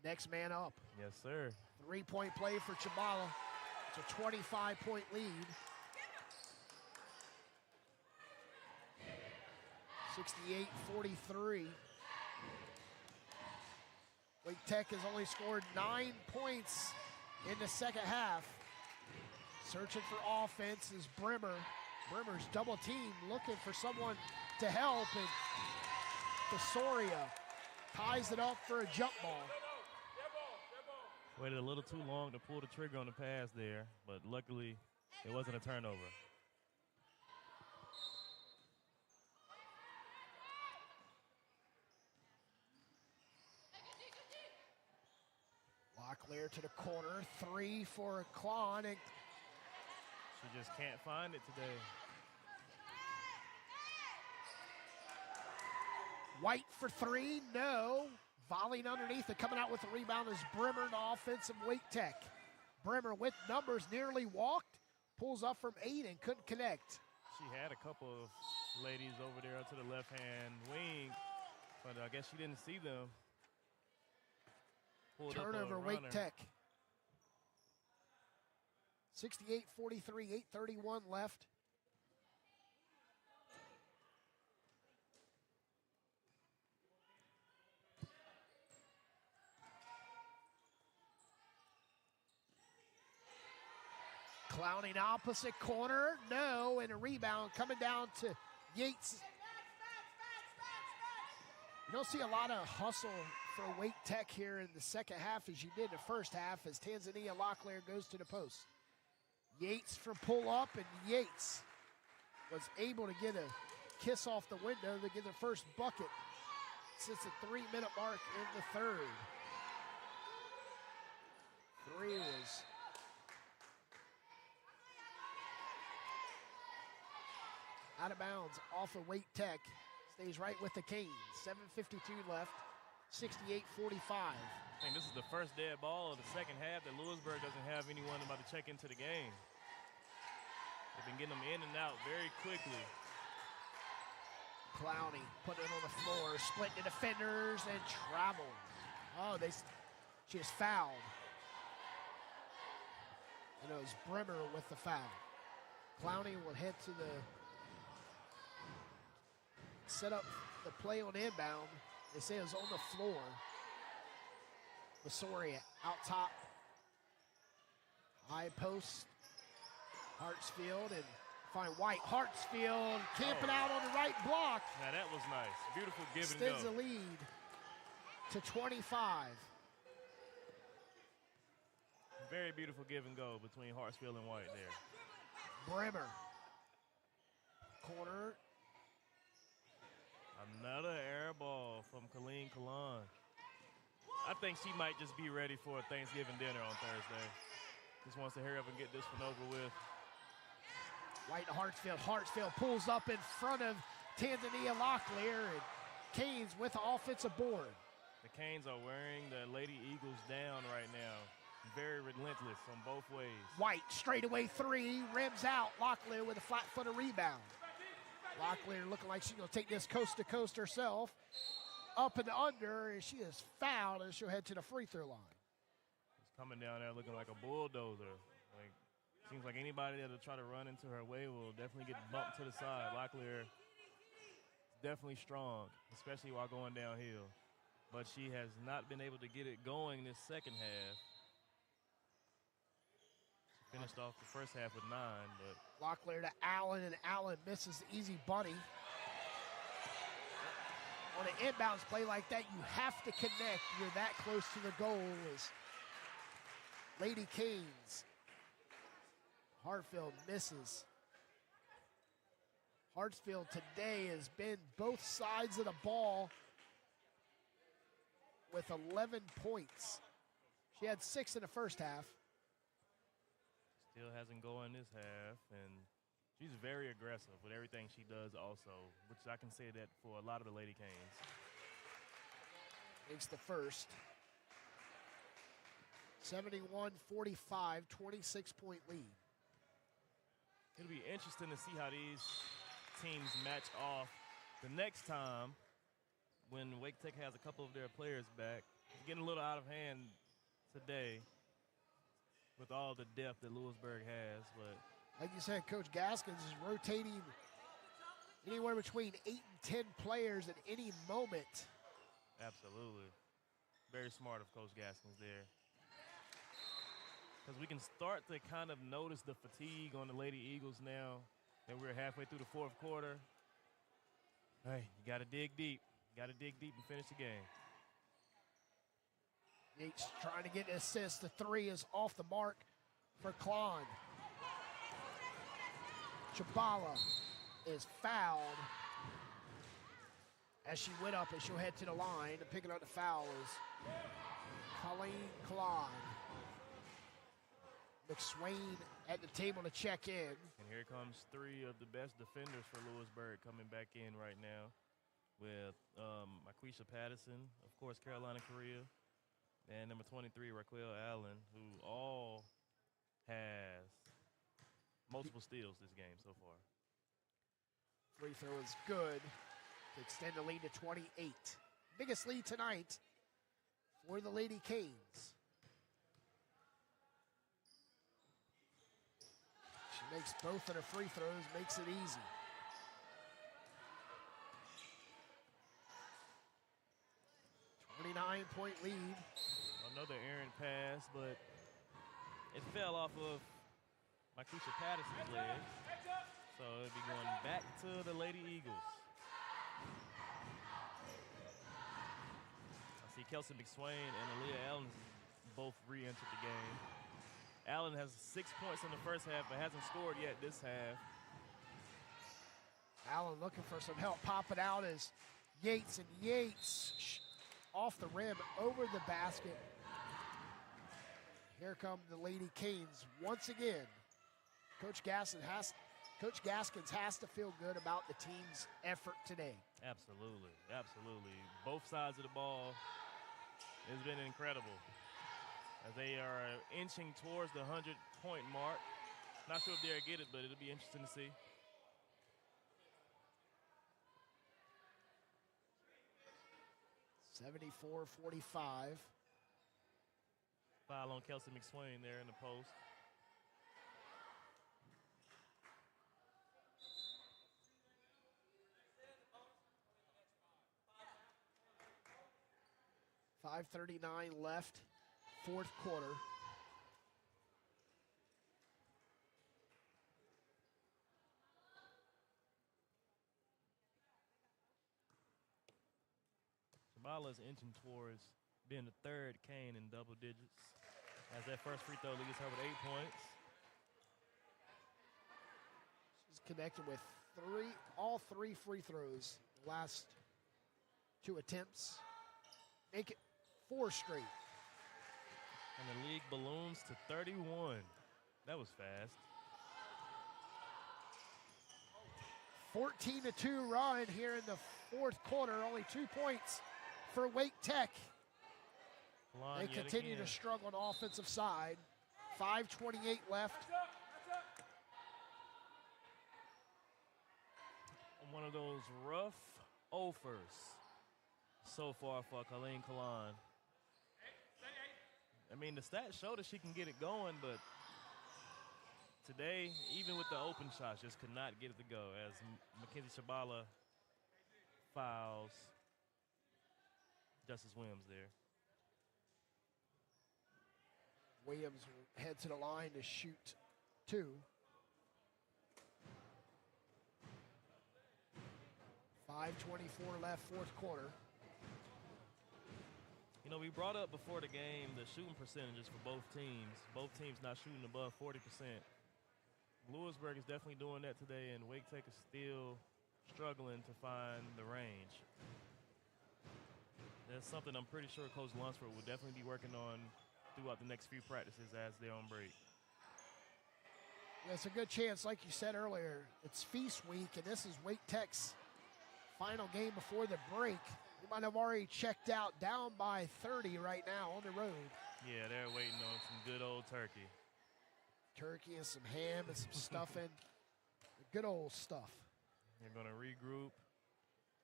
Next man up. Yes, sir. 3-point play for Chabala. It's a 25-point lead. 68-43. Wake Tech has only scored 9 points in the second half. Searching for offense is Brimmer. Brimmer's double team looking for someone to help, and Basoria ties it up for a jump ball. Waited a little too long to pull the trigger on the pass there, but luckily it wasn't a turnover. Locklear to the corner, three for Klon, and she just can't find it today. White for three, no. Volleying underneath and coming out with the rebound is Brimmer, the offensive Wake Tech. Brimmer with numbers, nearly walked, pulls up from 8 and couldn't connect. She had a couple of ladies over there to the left-hand wing, but I guess she didn't see them. Pulled Turnover, Wake Tech. 68-43, 8:31 left. Clowning opposite corner, no, and a rebound coming down to Yates. You don't see a lot of hustle for Wake Tech here in the second half as you did the first half as Tanzania Locklear goes to the post. Yates from pull up, and Yates was able to get a kiss off the window to get the first bucket since the 3-minute mark in the third. Three was out of bounds off of Wake Tech. Stays right with the Canes. 7:52 left. 68-45. I think this is the first dead ball of the second half that Louisburg doesn't have anyone about to check into the game. They've been getting them in and out very quickly. Clowney put it on the floor, split the defenders and traveled. Oh, she is fouled. And it was Brimmer with the foul. Clowney will head to the set up the play on inbound. They say it was on the floor. Basoria out top. High post. Hartsfield and find White. Hartsfield camping out on the right block. Now that was nice. Beautiful give and Extends go. the lead to 25. Very beautiful give and go between Hartsfield and White there. Brimmer. Corner. Another air ball from Colleen Kalan. I think she might just be ready for a Thanksgiving dinner on Thursday. Just wants to hurry up and get this one over with. White to Hartsfield. Hartsfield pulls up in front of Tanzania Locklear, and Canes with the offensive board. The Canes are wearing the Lady Eagles down right now. Very relentless on both ways. White straightaway three, rims out. Locklear with a flat-footed rebound. Locklear looking like she's going to take this coast to coast herself. Up and under, and she is fouled, and she'll head to the free throw line. She's coming down there looking like a bulldozer. Like, seems like anybody that'll try to run into her way will definitely get bumped to the side. Locklear is definitely strong, especially while going downhill. But she has not been able to get it going this second half. She finished off the first half with 9, but Locklear to Allen, and Allen misses the easy bunny. On an inbounds play like that, you have to connect. You're that close to the goal as Lady Canes. Hartfield misses. Hartsfield today has been both sides of the ball with 11 points. She had 6 in the first half. still hasn't gone this half, and she's very aggressive with everything she does also, which I can say that for a lot of the Lady Canes. Makes the first. 71-45, 26-point lead. It'll be interesting to see how these teams match off the next time when Wake Tech has a couple of their players back. It's getting a little out of hand today with all the depth that Louisburg has, but like you said, Coach Gaskins is rotating anywhere between 8 and 10 players at any moment. absolutely. Very smart of Coach Gaskins there. Because we can start to kind of notice the fatigue on the Lady Eagles now that we're halfway through the fourth quarter. Hey, you got to dig deep. Got to dig deep and finish the game. Yates trying to get an assist. The three is off the mark for Klon. Chabala is fouled as she went up, and she'll head to the line. And picking up the foul is Colleen Klon. McSwain at the table to check in. And here comes 3 of the best defenders for Louisburg coming back in right now with Marquisha Patterson, of course, Carolina Correa, and number 23, Raquel Allen, who all has multiple steals this game so far. Free throw is good to extend the lead to 28. Biggest lead tonight for the Lady Canes. She makes both of her free throws, makes it easy. Point lead. Another errant pass, but it fell off of Marquisha Patterson's leg. So it'll be going back to the Lady Eagles. I see Kelsey McSwain and Aaliyah Allen both re-entered the game. Allen has 6 points in the first half, but hasn't scored yet this half. Allen looking for some help, popping out as Yates, and Yates off the rim, over the basket. Here come the Lady Canes once again. Coach Gaskins has to feel good about the team's effort today. Absolutely, absolutely. Both sides of the ball has been incredible as they are inching towards the 100-point mark. Not sure if they'll get it, but it'll be interesting to see. (74-45). Foul on Kelsey McSwain there in the post. .5:39 left, fourth quarter. Chabala is inching towards being the 3rd Cane in double digits, as that first free throw leads her with 8 points. She's connected with all three free throws last 2 attempts. Make it 4 straight. And the league balloons to 31. That was fast. 14-2 run here in the fourth quarter. Only 2 points for Wake Tech. They continue to struggle on the offensive side. 5:28 left. One of those rough offers so far for Colleen Kalan. I mean, the stats show that she can get it going, but today, even with the open shots, just could not get it to go as Mackenzie Shabala fouls Justice Williams there. Williams will head to the line to shoot 2. 5:24 left, fourth quarter. You know, we brought up before the game the shooting percentages for both teams. Both teams not shooting above 40%. Louisburg is definitely doing that today, and Wake Tech is still struggling to find the range. That's something I'm pretty sure Coach Lunsford will definitely be working on throughout the next few practices as they're on break. Yeah, it's a good chance, like you said earlier, it's feast week, and this is Wake Tech's final game before the break. You might have already checked out, down by 30 right now on the road. Yeah, they're waiting on some good old turkey. Turkey and some ham and some stuffing. Good old stuff. They're going to regroup.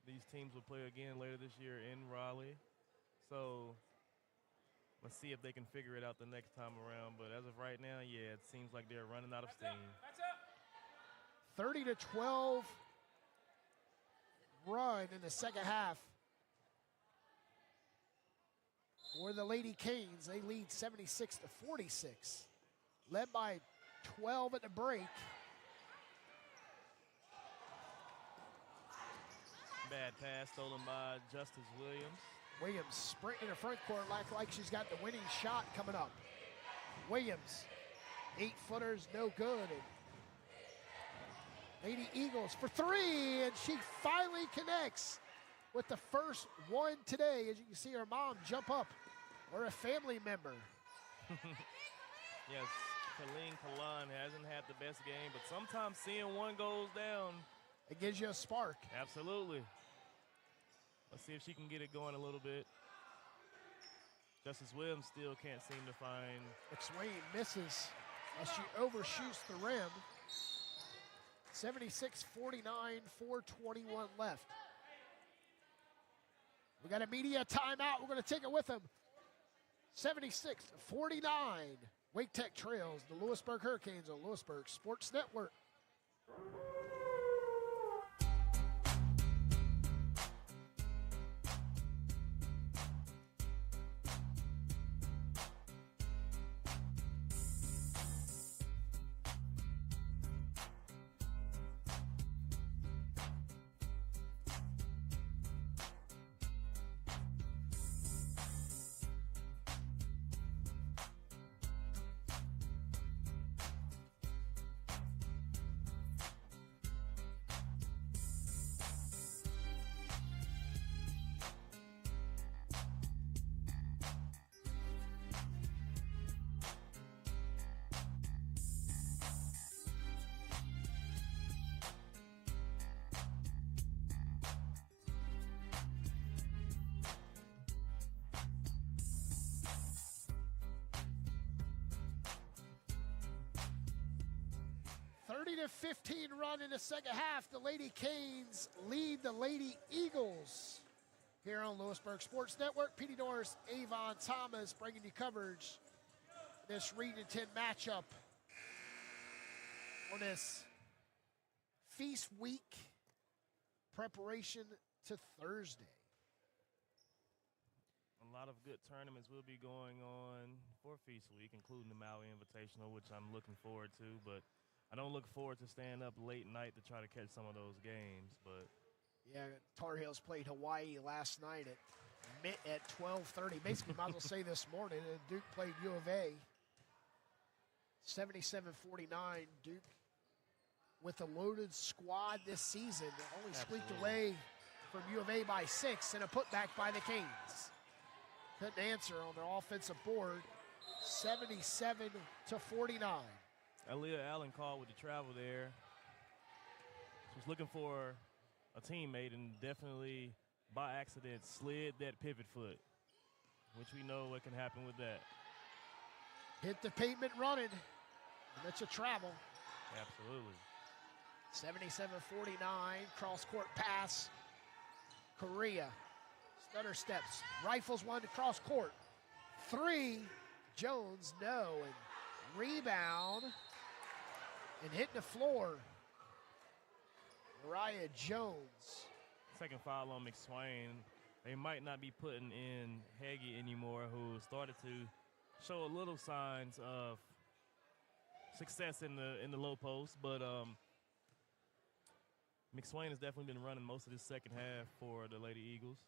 These teams will play again later this year in Raleigh. So let's see if they can figure it out the next time around. But as of right now, yeah, it seems like they're running out of steam. 30-12 run in the second half. For the Lady Canes, they lead 76-46. Led by 12 at the break. Bad pass stolen by Justice Williams. Williams sprinting in the front court like she's got the winning shot coming up. Williams, 8-footers, no good. And Lady Eagles for 3, and she finally connects with the first one today. As you can see her mom jump up, or a family member. Yes, Colleen Kalan hasn't had the best game, but sometimes seeing one goes down, it gives you a spark. Absolutely. Let's see if she can get it going a little bit. Justice Williams still can't seem to find. McSwain misses as she overshoots the rim. 76-49, 4:21 left. We got a media timeout. We're going to take it with them. 76-49. Wake Tech trails the Louisburg Hurricanes on Louisburg Sports Network. To 15 run in the second half. The Lady Canes lead the Lady Eagles. Here on Louisburg Sports Network, Petey Norris, Avon Thomas bringing you coverage this Region 10 matchup on this Feast Week preparation to Thursday. A lot of good tournaments will be going on for Feast Week, including the Maui Invitational, which I'm looking forward to, but I don't look forward to staying up late night to try to catch some of those games, but. Yeah, Tar Heels played Hawaii last night at 12:30. Basically, might as well say this morning. And Duke played U of A. 77-49. Duke with a loaded squad this season. Only squeaked away from U of A by 6 and a putback by the Canes. Couldn't answer on their offensive board. 77-49. Aaliyah Allen called with the travel there. She was looking for a teammate and definitely by accident slid that pivot foot, which we know what can happen with that. Hit the pavement running, and that's a travel. Absolutely. 77-49, cross-court pass. Correa, stutter steps, rifles one to cross-court. 3, Jones, no, and rebound, and hitting the floor. Mariah Jones. Second foul on McSwain. They might not be putting in Hagee anymore, who started to show a little signs of success in the low post, but McSwain has definitely been running most of this second half for the Lady Eagles.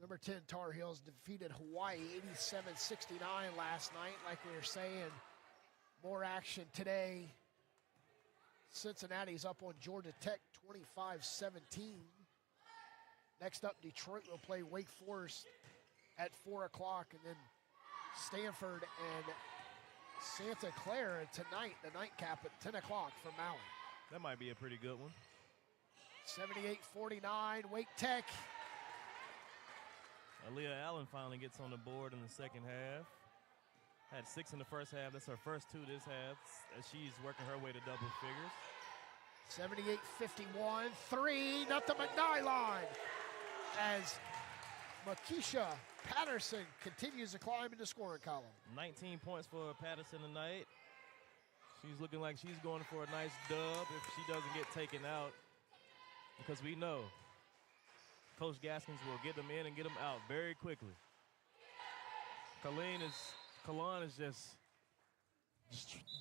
Number 10 Tar Heels defeated Hawaii 87-69 last night. Like we were saying, more action today. Cincinnati's up on Georgia Tech 25-17. Next up, Detroit will play Wake Forest at 4 o'clock, and then Stanford and Santa Clara tonight, the nightcap at 10 o'clock for Maui. That might be a pretty good one. 78-49, Wake Tech. Aaliyah Allen finally gets on the board in the second half. Had 6 in the first half. That's her first 2 this half as she's working her way to double figures. 78-51, 3, not the McKnight line. As Makisha Patterson continues to climb in the scoring column. 19 points for Patterson tonight. She's looking like she's going for a nice dub if she doesn't get taken out, because we know Coach Gaskins will get them in and get them out very quickly. Kalan is just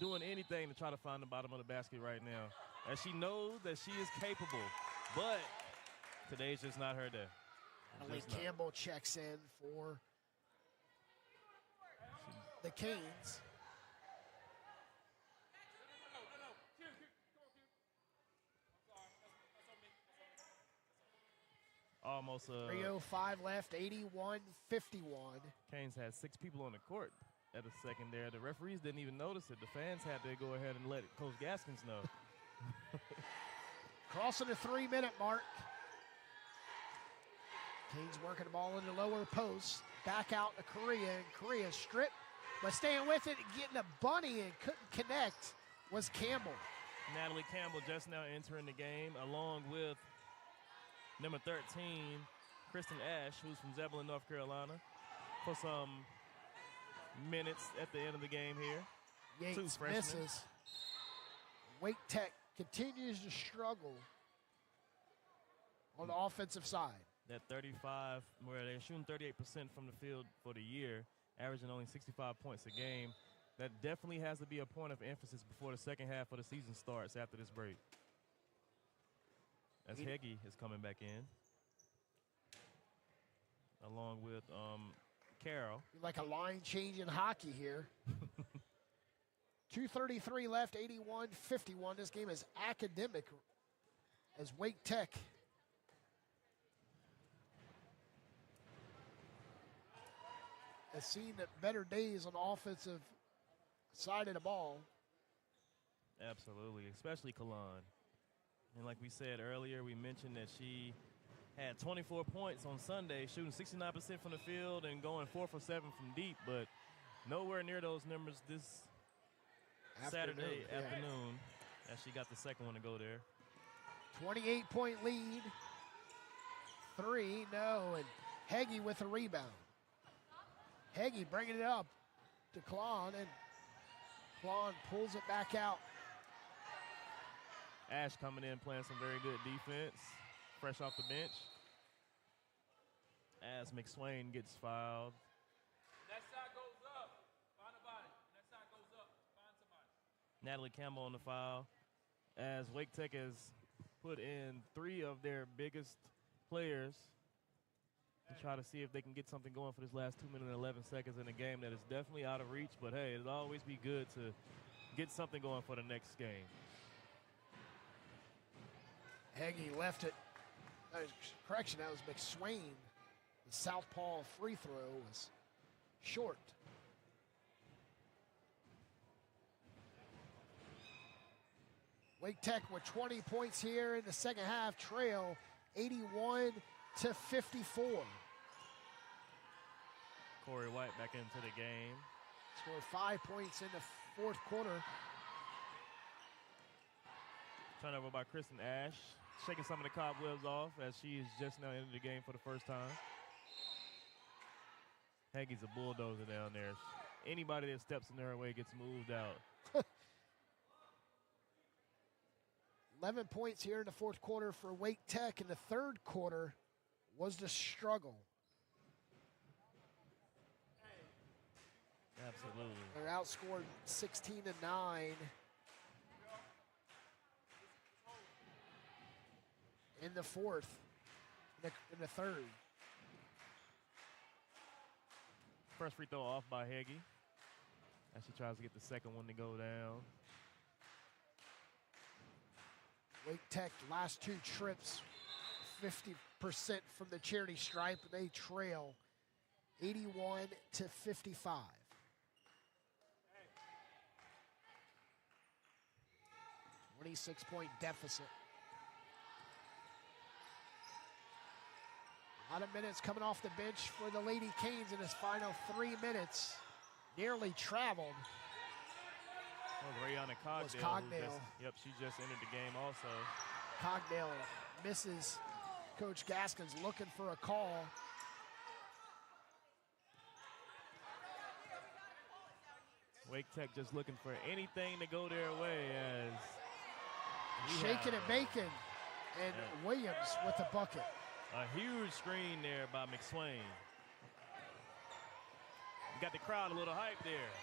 doing anything to try to find the bottom of the basket right now, as she knows that she is capable, but today's just not her day. Lee Campbell checks in for the Canes. Almost 3:05 left, 81-51. Canes had 6 people on the court at a second there. The referees didn't even notice it. The fans had to go ahead and let Coach Gaskins know. Crossing the 3-minute mark. Canes working the ball in the lower post. Back out to Correa, and Correa stripped, but staying with it, getting a bunny and couldn't connect was Campbell. Natalie Campbell just now entering the game, along with number 13, Kristen Ash, who's from Zebulon, North Carolina, for some minutes at the end of the game here. Yates misses. Wake Tech continues to struggle on the offensive side. That 35, where they're shooting 38% from the field for the year, averaging only 65 points a game. That definitely has to be a point of emphasis before the second half of the season starts after this break. As Heggie is coming back in, along with Carroll. Like a line change in hockey here. 2:33 left, 81-51. This game is academic as Wake Tech has seen better days on the offensive side of the ball. Absolutely, especially Kalan. And like we said earlier, we mentioned that she had 24 points on Sunday, shooting 69% from the field and going 4 for 7 from deep, but nowhere near those numbers this Saturday afternoon, as she got the second one to go there. 28-point lead. 3, no, and Heggie with a rebound. Heggie bringing it up to Klon, and Klon pulls it back out. Ash coming in, playing some very good defense, fresh off the bench. As McSwain gets fouled. Next side goes up. Find a body. Next side goes up. Find somebody. Natalie Campbell on the foul. As Wake Tech has put in 3 of their biggest players to try to see if they can get something going for this last 2 minutes and 11 seconds in a game that is definitely out of reach. But hey, it'll always be good to get something going for the next game. Heggie left it. Correction, that was McSwain. The southpaw free throw was short. Wake Tech with 20 points here in the second half, trail 81-54. Corey White back into the game. Scored 5 points in the fourth quarter. Turnover by Kristen Ash, shaking some of the cobwebs off as she is just now entered the game for the first time. Haggie's a bulldozer down there. Anybody that steps in her way gets moved out. 11 points here in the fourth quarter for Wake Tech. In the third quarter was the struggle. Absolutely. They're outscored 16-9. In the fourth, in the third. First free throw off by Heggie as she tries to get the second one to go down. Wake Tech last two trips, 50% from the charity stripe. They trail 81-55. $26-point deficit. A lot of minutes coming off the bench for the Lady Canes in his final 3 minutes. Nearly traveled. Rayana Cogdale. Cogdale. She just entered the game also. Cogdale misses. Coach Gaskins looking for a call. Wake Tech just looking for anything to go their way as shaking and baking. And Williams with the bucket. A huge screen there by McSwain. Got the crowd a little hype there.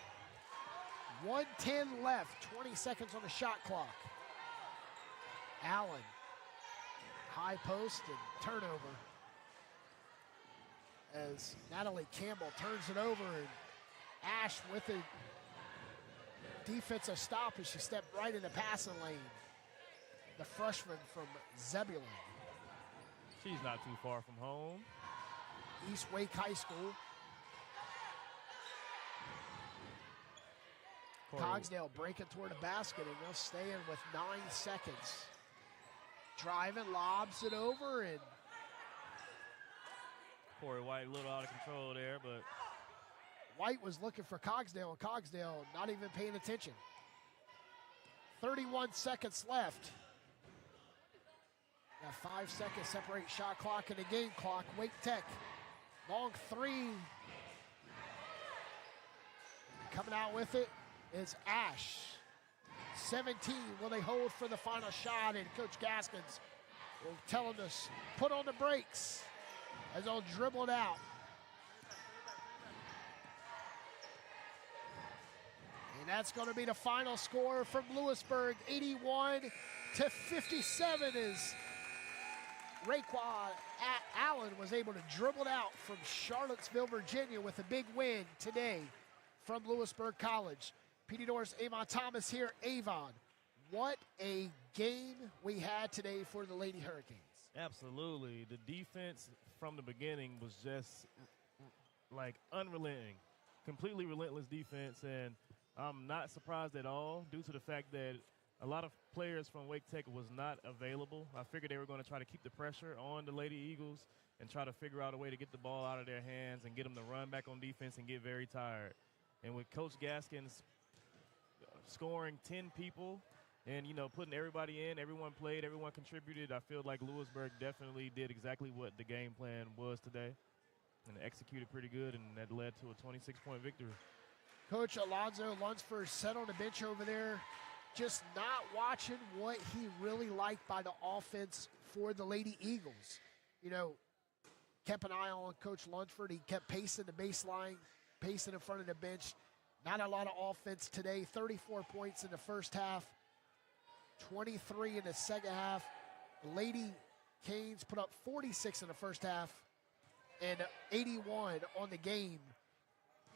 1:10 left, 20 seconds on the shot clock. Allen, high post and turnover. As Natalie Campbell turns it over and Ash with a defensive stop as she stepped right in the passing lane. The freshman from Zebulon. She's not too far from home. East Wake High School. Cogsdale breaking toward the basket, and they'll stay in with 9 seconds. Driving, lobs it over, and Corey White a little out of control there, but White was looking for Cogsdale, and Cogsdale not even paying attention. 31 seconds left. Got 5 seconds separate shot clock and the game clock. Wake Tech, long three. Coming out with it is Ash. 17, will they hold for the final shot? And Coach Gaskins will tell them to put on the brakes as they'll dribble it out. And that's going to be the final score from Louisburg, 81-57 as Raekwon Allen was able to dribble it out from Charlottesville, Virginia with a big win today from Louisburg College. PD North's Avon Thomas here. Avon, what a game we had today for the Lady Hurricanes. Absolutely. The defense from the beginning was just like unrelenting, completely relentless defense, and I'm not surprised at all due to the fact that a lot of players from Wake Tech was not available. I figured they were going to try to keep the pressure on the Lady Eagles and try to figure out a way to get the ball out of their hands and get them to run back on defense and get very tired. And with Coach Gaskins scoring 10 people and, putting everybody in, everyone played, everyone contributed, I feel like Louisburg definitely did exactly what the game plan was today and executed pretty good, and that led to a 26-point victory. Coach Alonzo Lunsford sat on the bench over there, just not watching what he really liked by the offense for the Lady Eagles. Kept an eye on Coach Lunsford. He kept pacing the baseline, pacing in front of the bench. Not a lot of offense today. 34 points in the first half, 23 in the second half. The Lady Canes put up 46 in the first half and 81 on the game.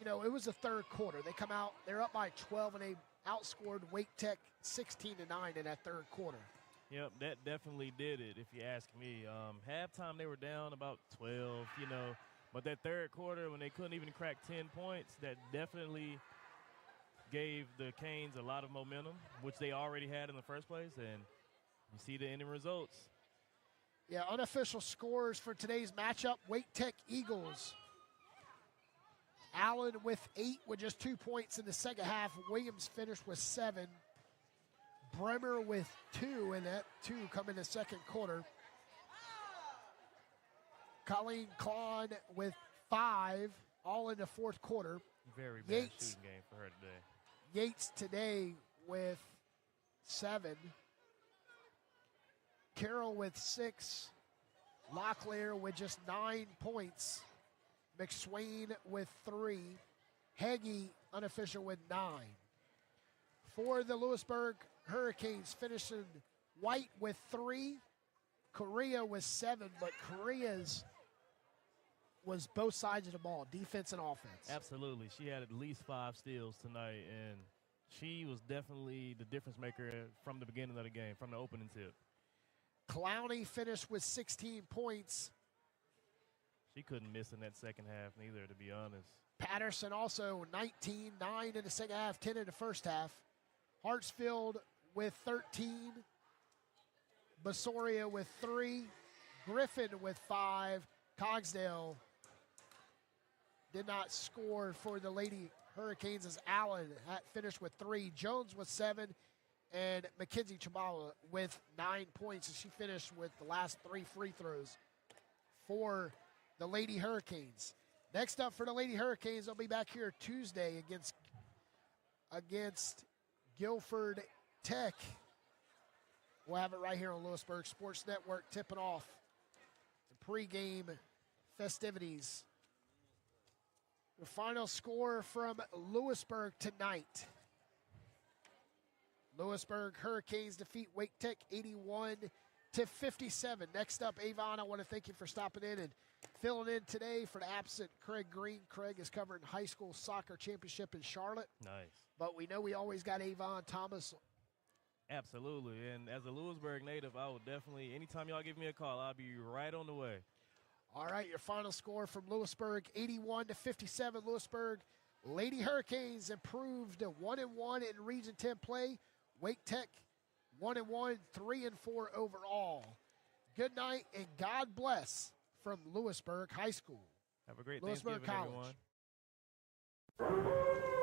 It was the third quarter. They come out, they're up by 12, and they outscored Wake Tech 16-9 in that third quarter. Yep, that definitely did it, if you ask me. Halftime, they were down about 12, but that third quarter, when they couldn't even crack 10 points, that definitely gave the Canes a lot of momentum, which they already had in the first place, and you see the ending results. Yeah, unofficial scores for today's matchup. Wake Tech Eagles. Allen with 8 with just 2 points in the second half. Williams finished with 7. Bremer with 2, and that 2 come in the second quarter. Colleen Klon with 5, all in the fourth quarter. Very bad shooting game for her today. Yates today with 7. Carroll with 6. Locklear with just 9 points. McSwain with 3. Hagee, unofficial, with 9. For the Louisburg Hurricanes, finishing White with 3. Correa with 7, but Correa's was both sides of the ball, defense and offense. Absolutely. She had at least 5 steals tonight, and she was definitely the difference maker from the beginning of the game, from the opening tip. Clowney finished with 16 points. She couldn't miss in that second half neither, to be honest. Patterson also 19, 9 in the second half, 10 in the first half. Hartsfield with 13. Basoria with 3. Griffin with 5. Cogsdale did not score for the Lady Hurricanes as Allen finished with 3. Jones with 7. And Mackenzie Chabala with 9 points, and she finished with the last 3 free throws for the Lady Hurricanes. Next up for the Lady Hurricanes, they'll be back here Tuesday against Guilford Tech. We'll have it right here on Louisburg Sports Network, tipping off the pregame festivities. The final score from Louisburg tonight. Louisburg Hurricanes defeat Wake Tech 81-57. Next up, Avon, I want to thank you for stopping in and filling in today for the absent Craig Green. Craig is covering high school soccer championship in Charlotte. Nice. But we know we always got Avon Thomas. Absolutely. And as a Louisburg native, I will definitely, anytime y'all give me a call, I'll be right on the way. All right, your final score from Louisburg, 81-57. Louisburg Lady Hurricanes improved to 1-1 in Region 10 play. Wake Tech 1-1, 3-4 overall. Good night and God bless from Louisburg High School. Have a great Louisburg Thanksgiving, College. everyone.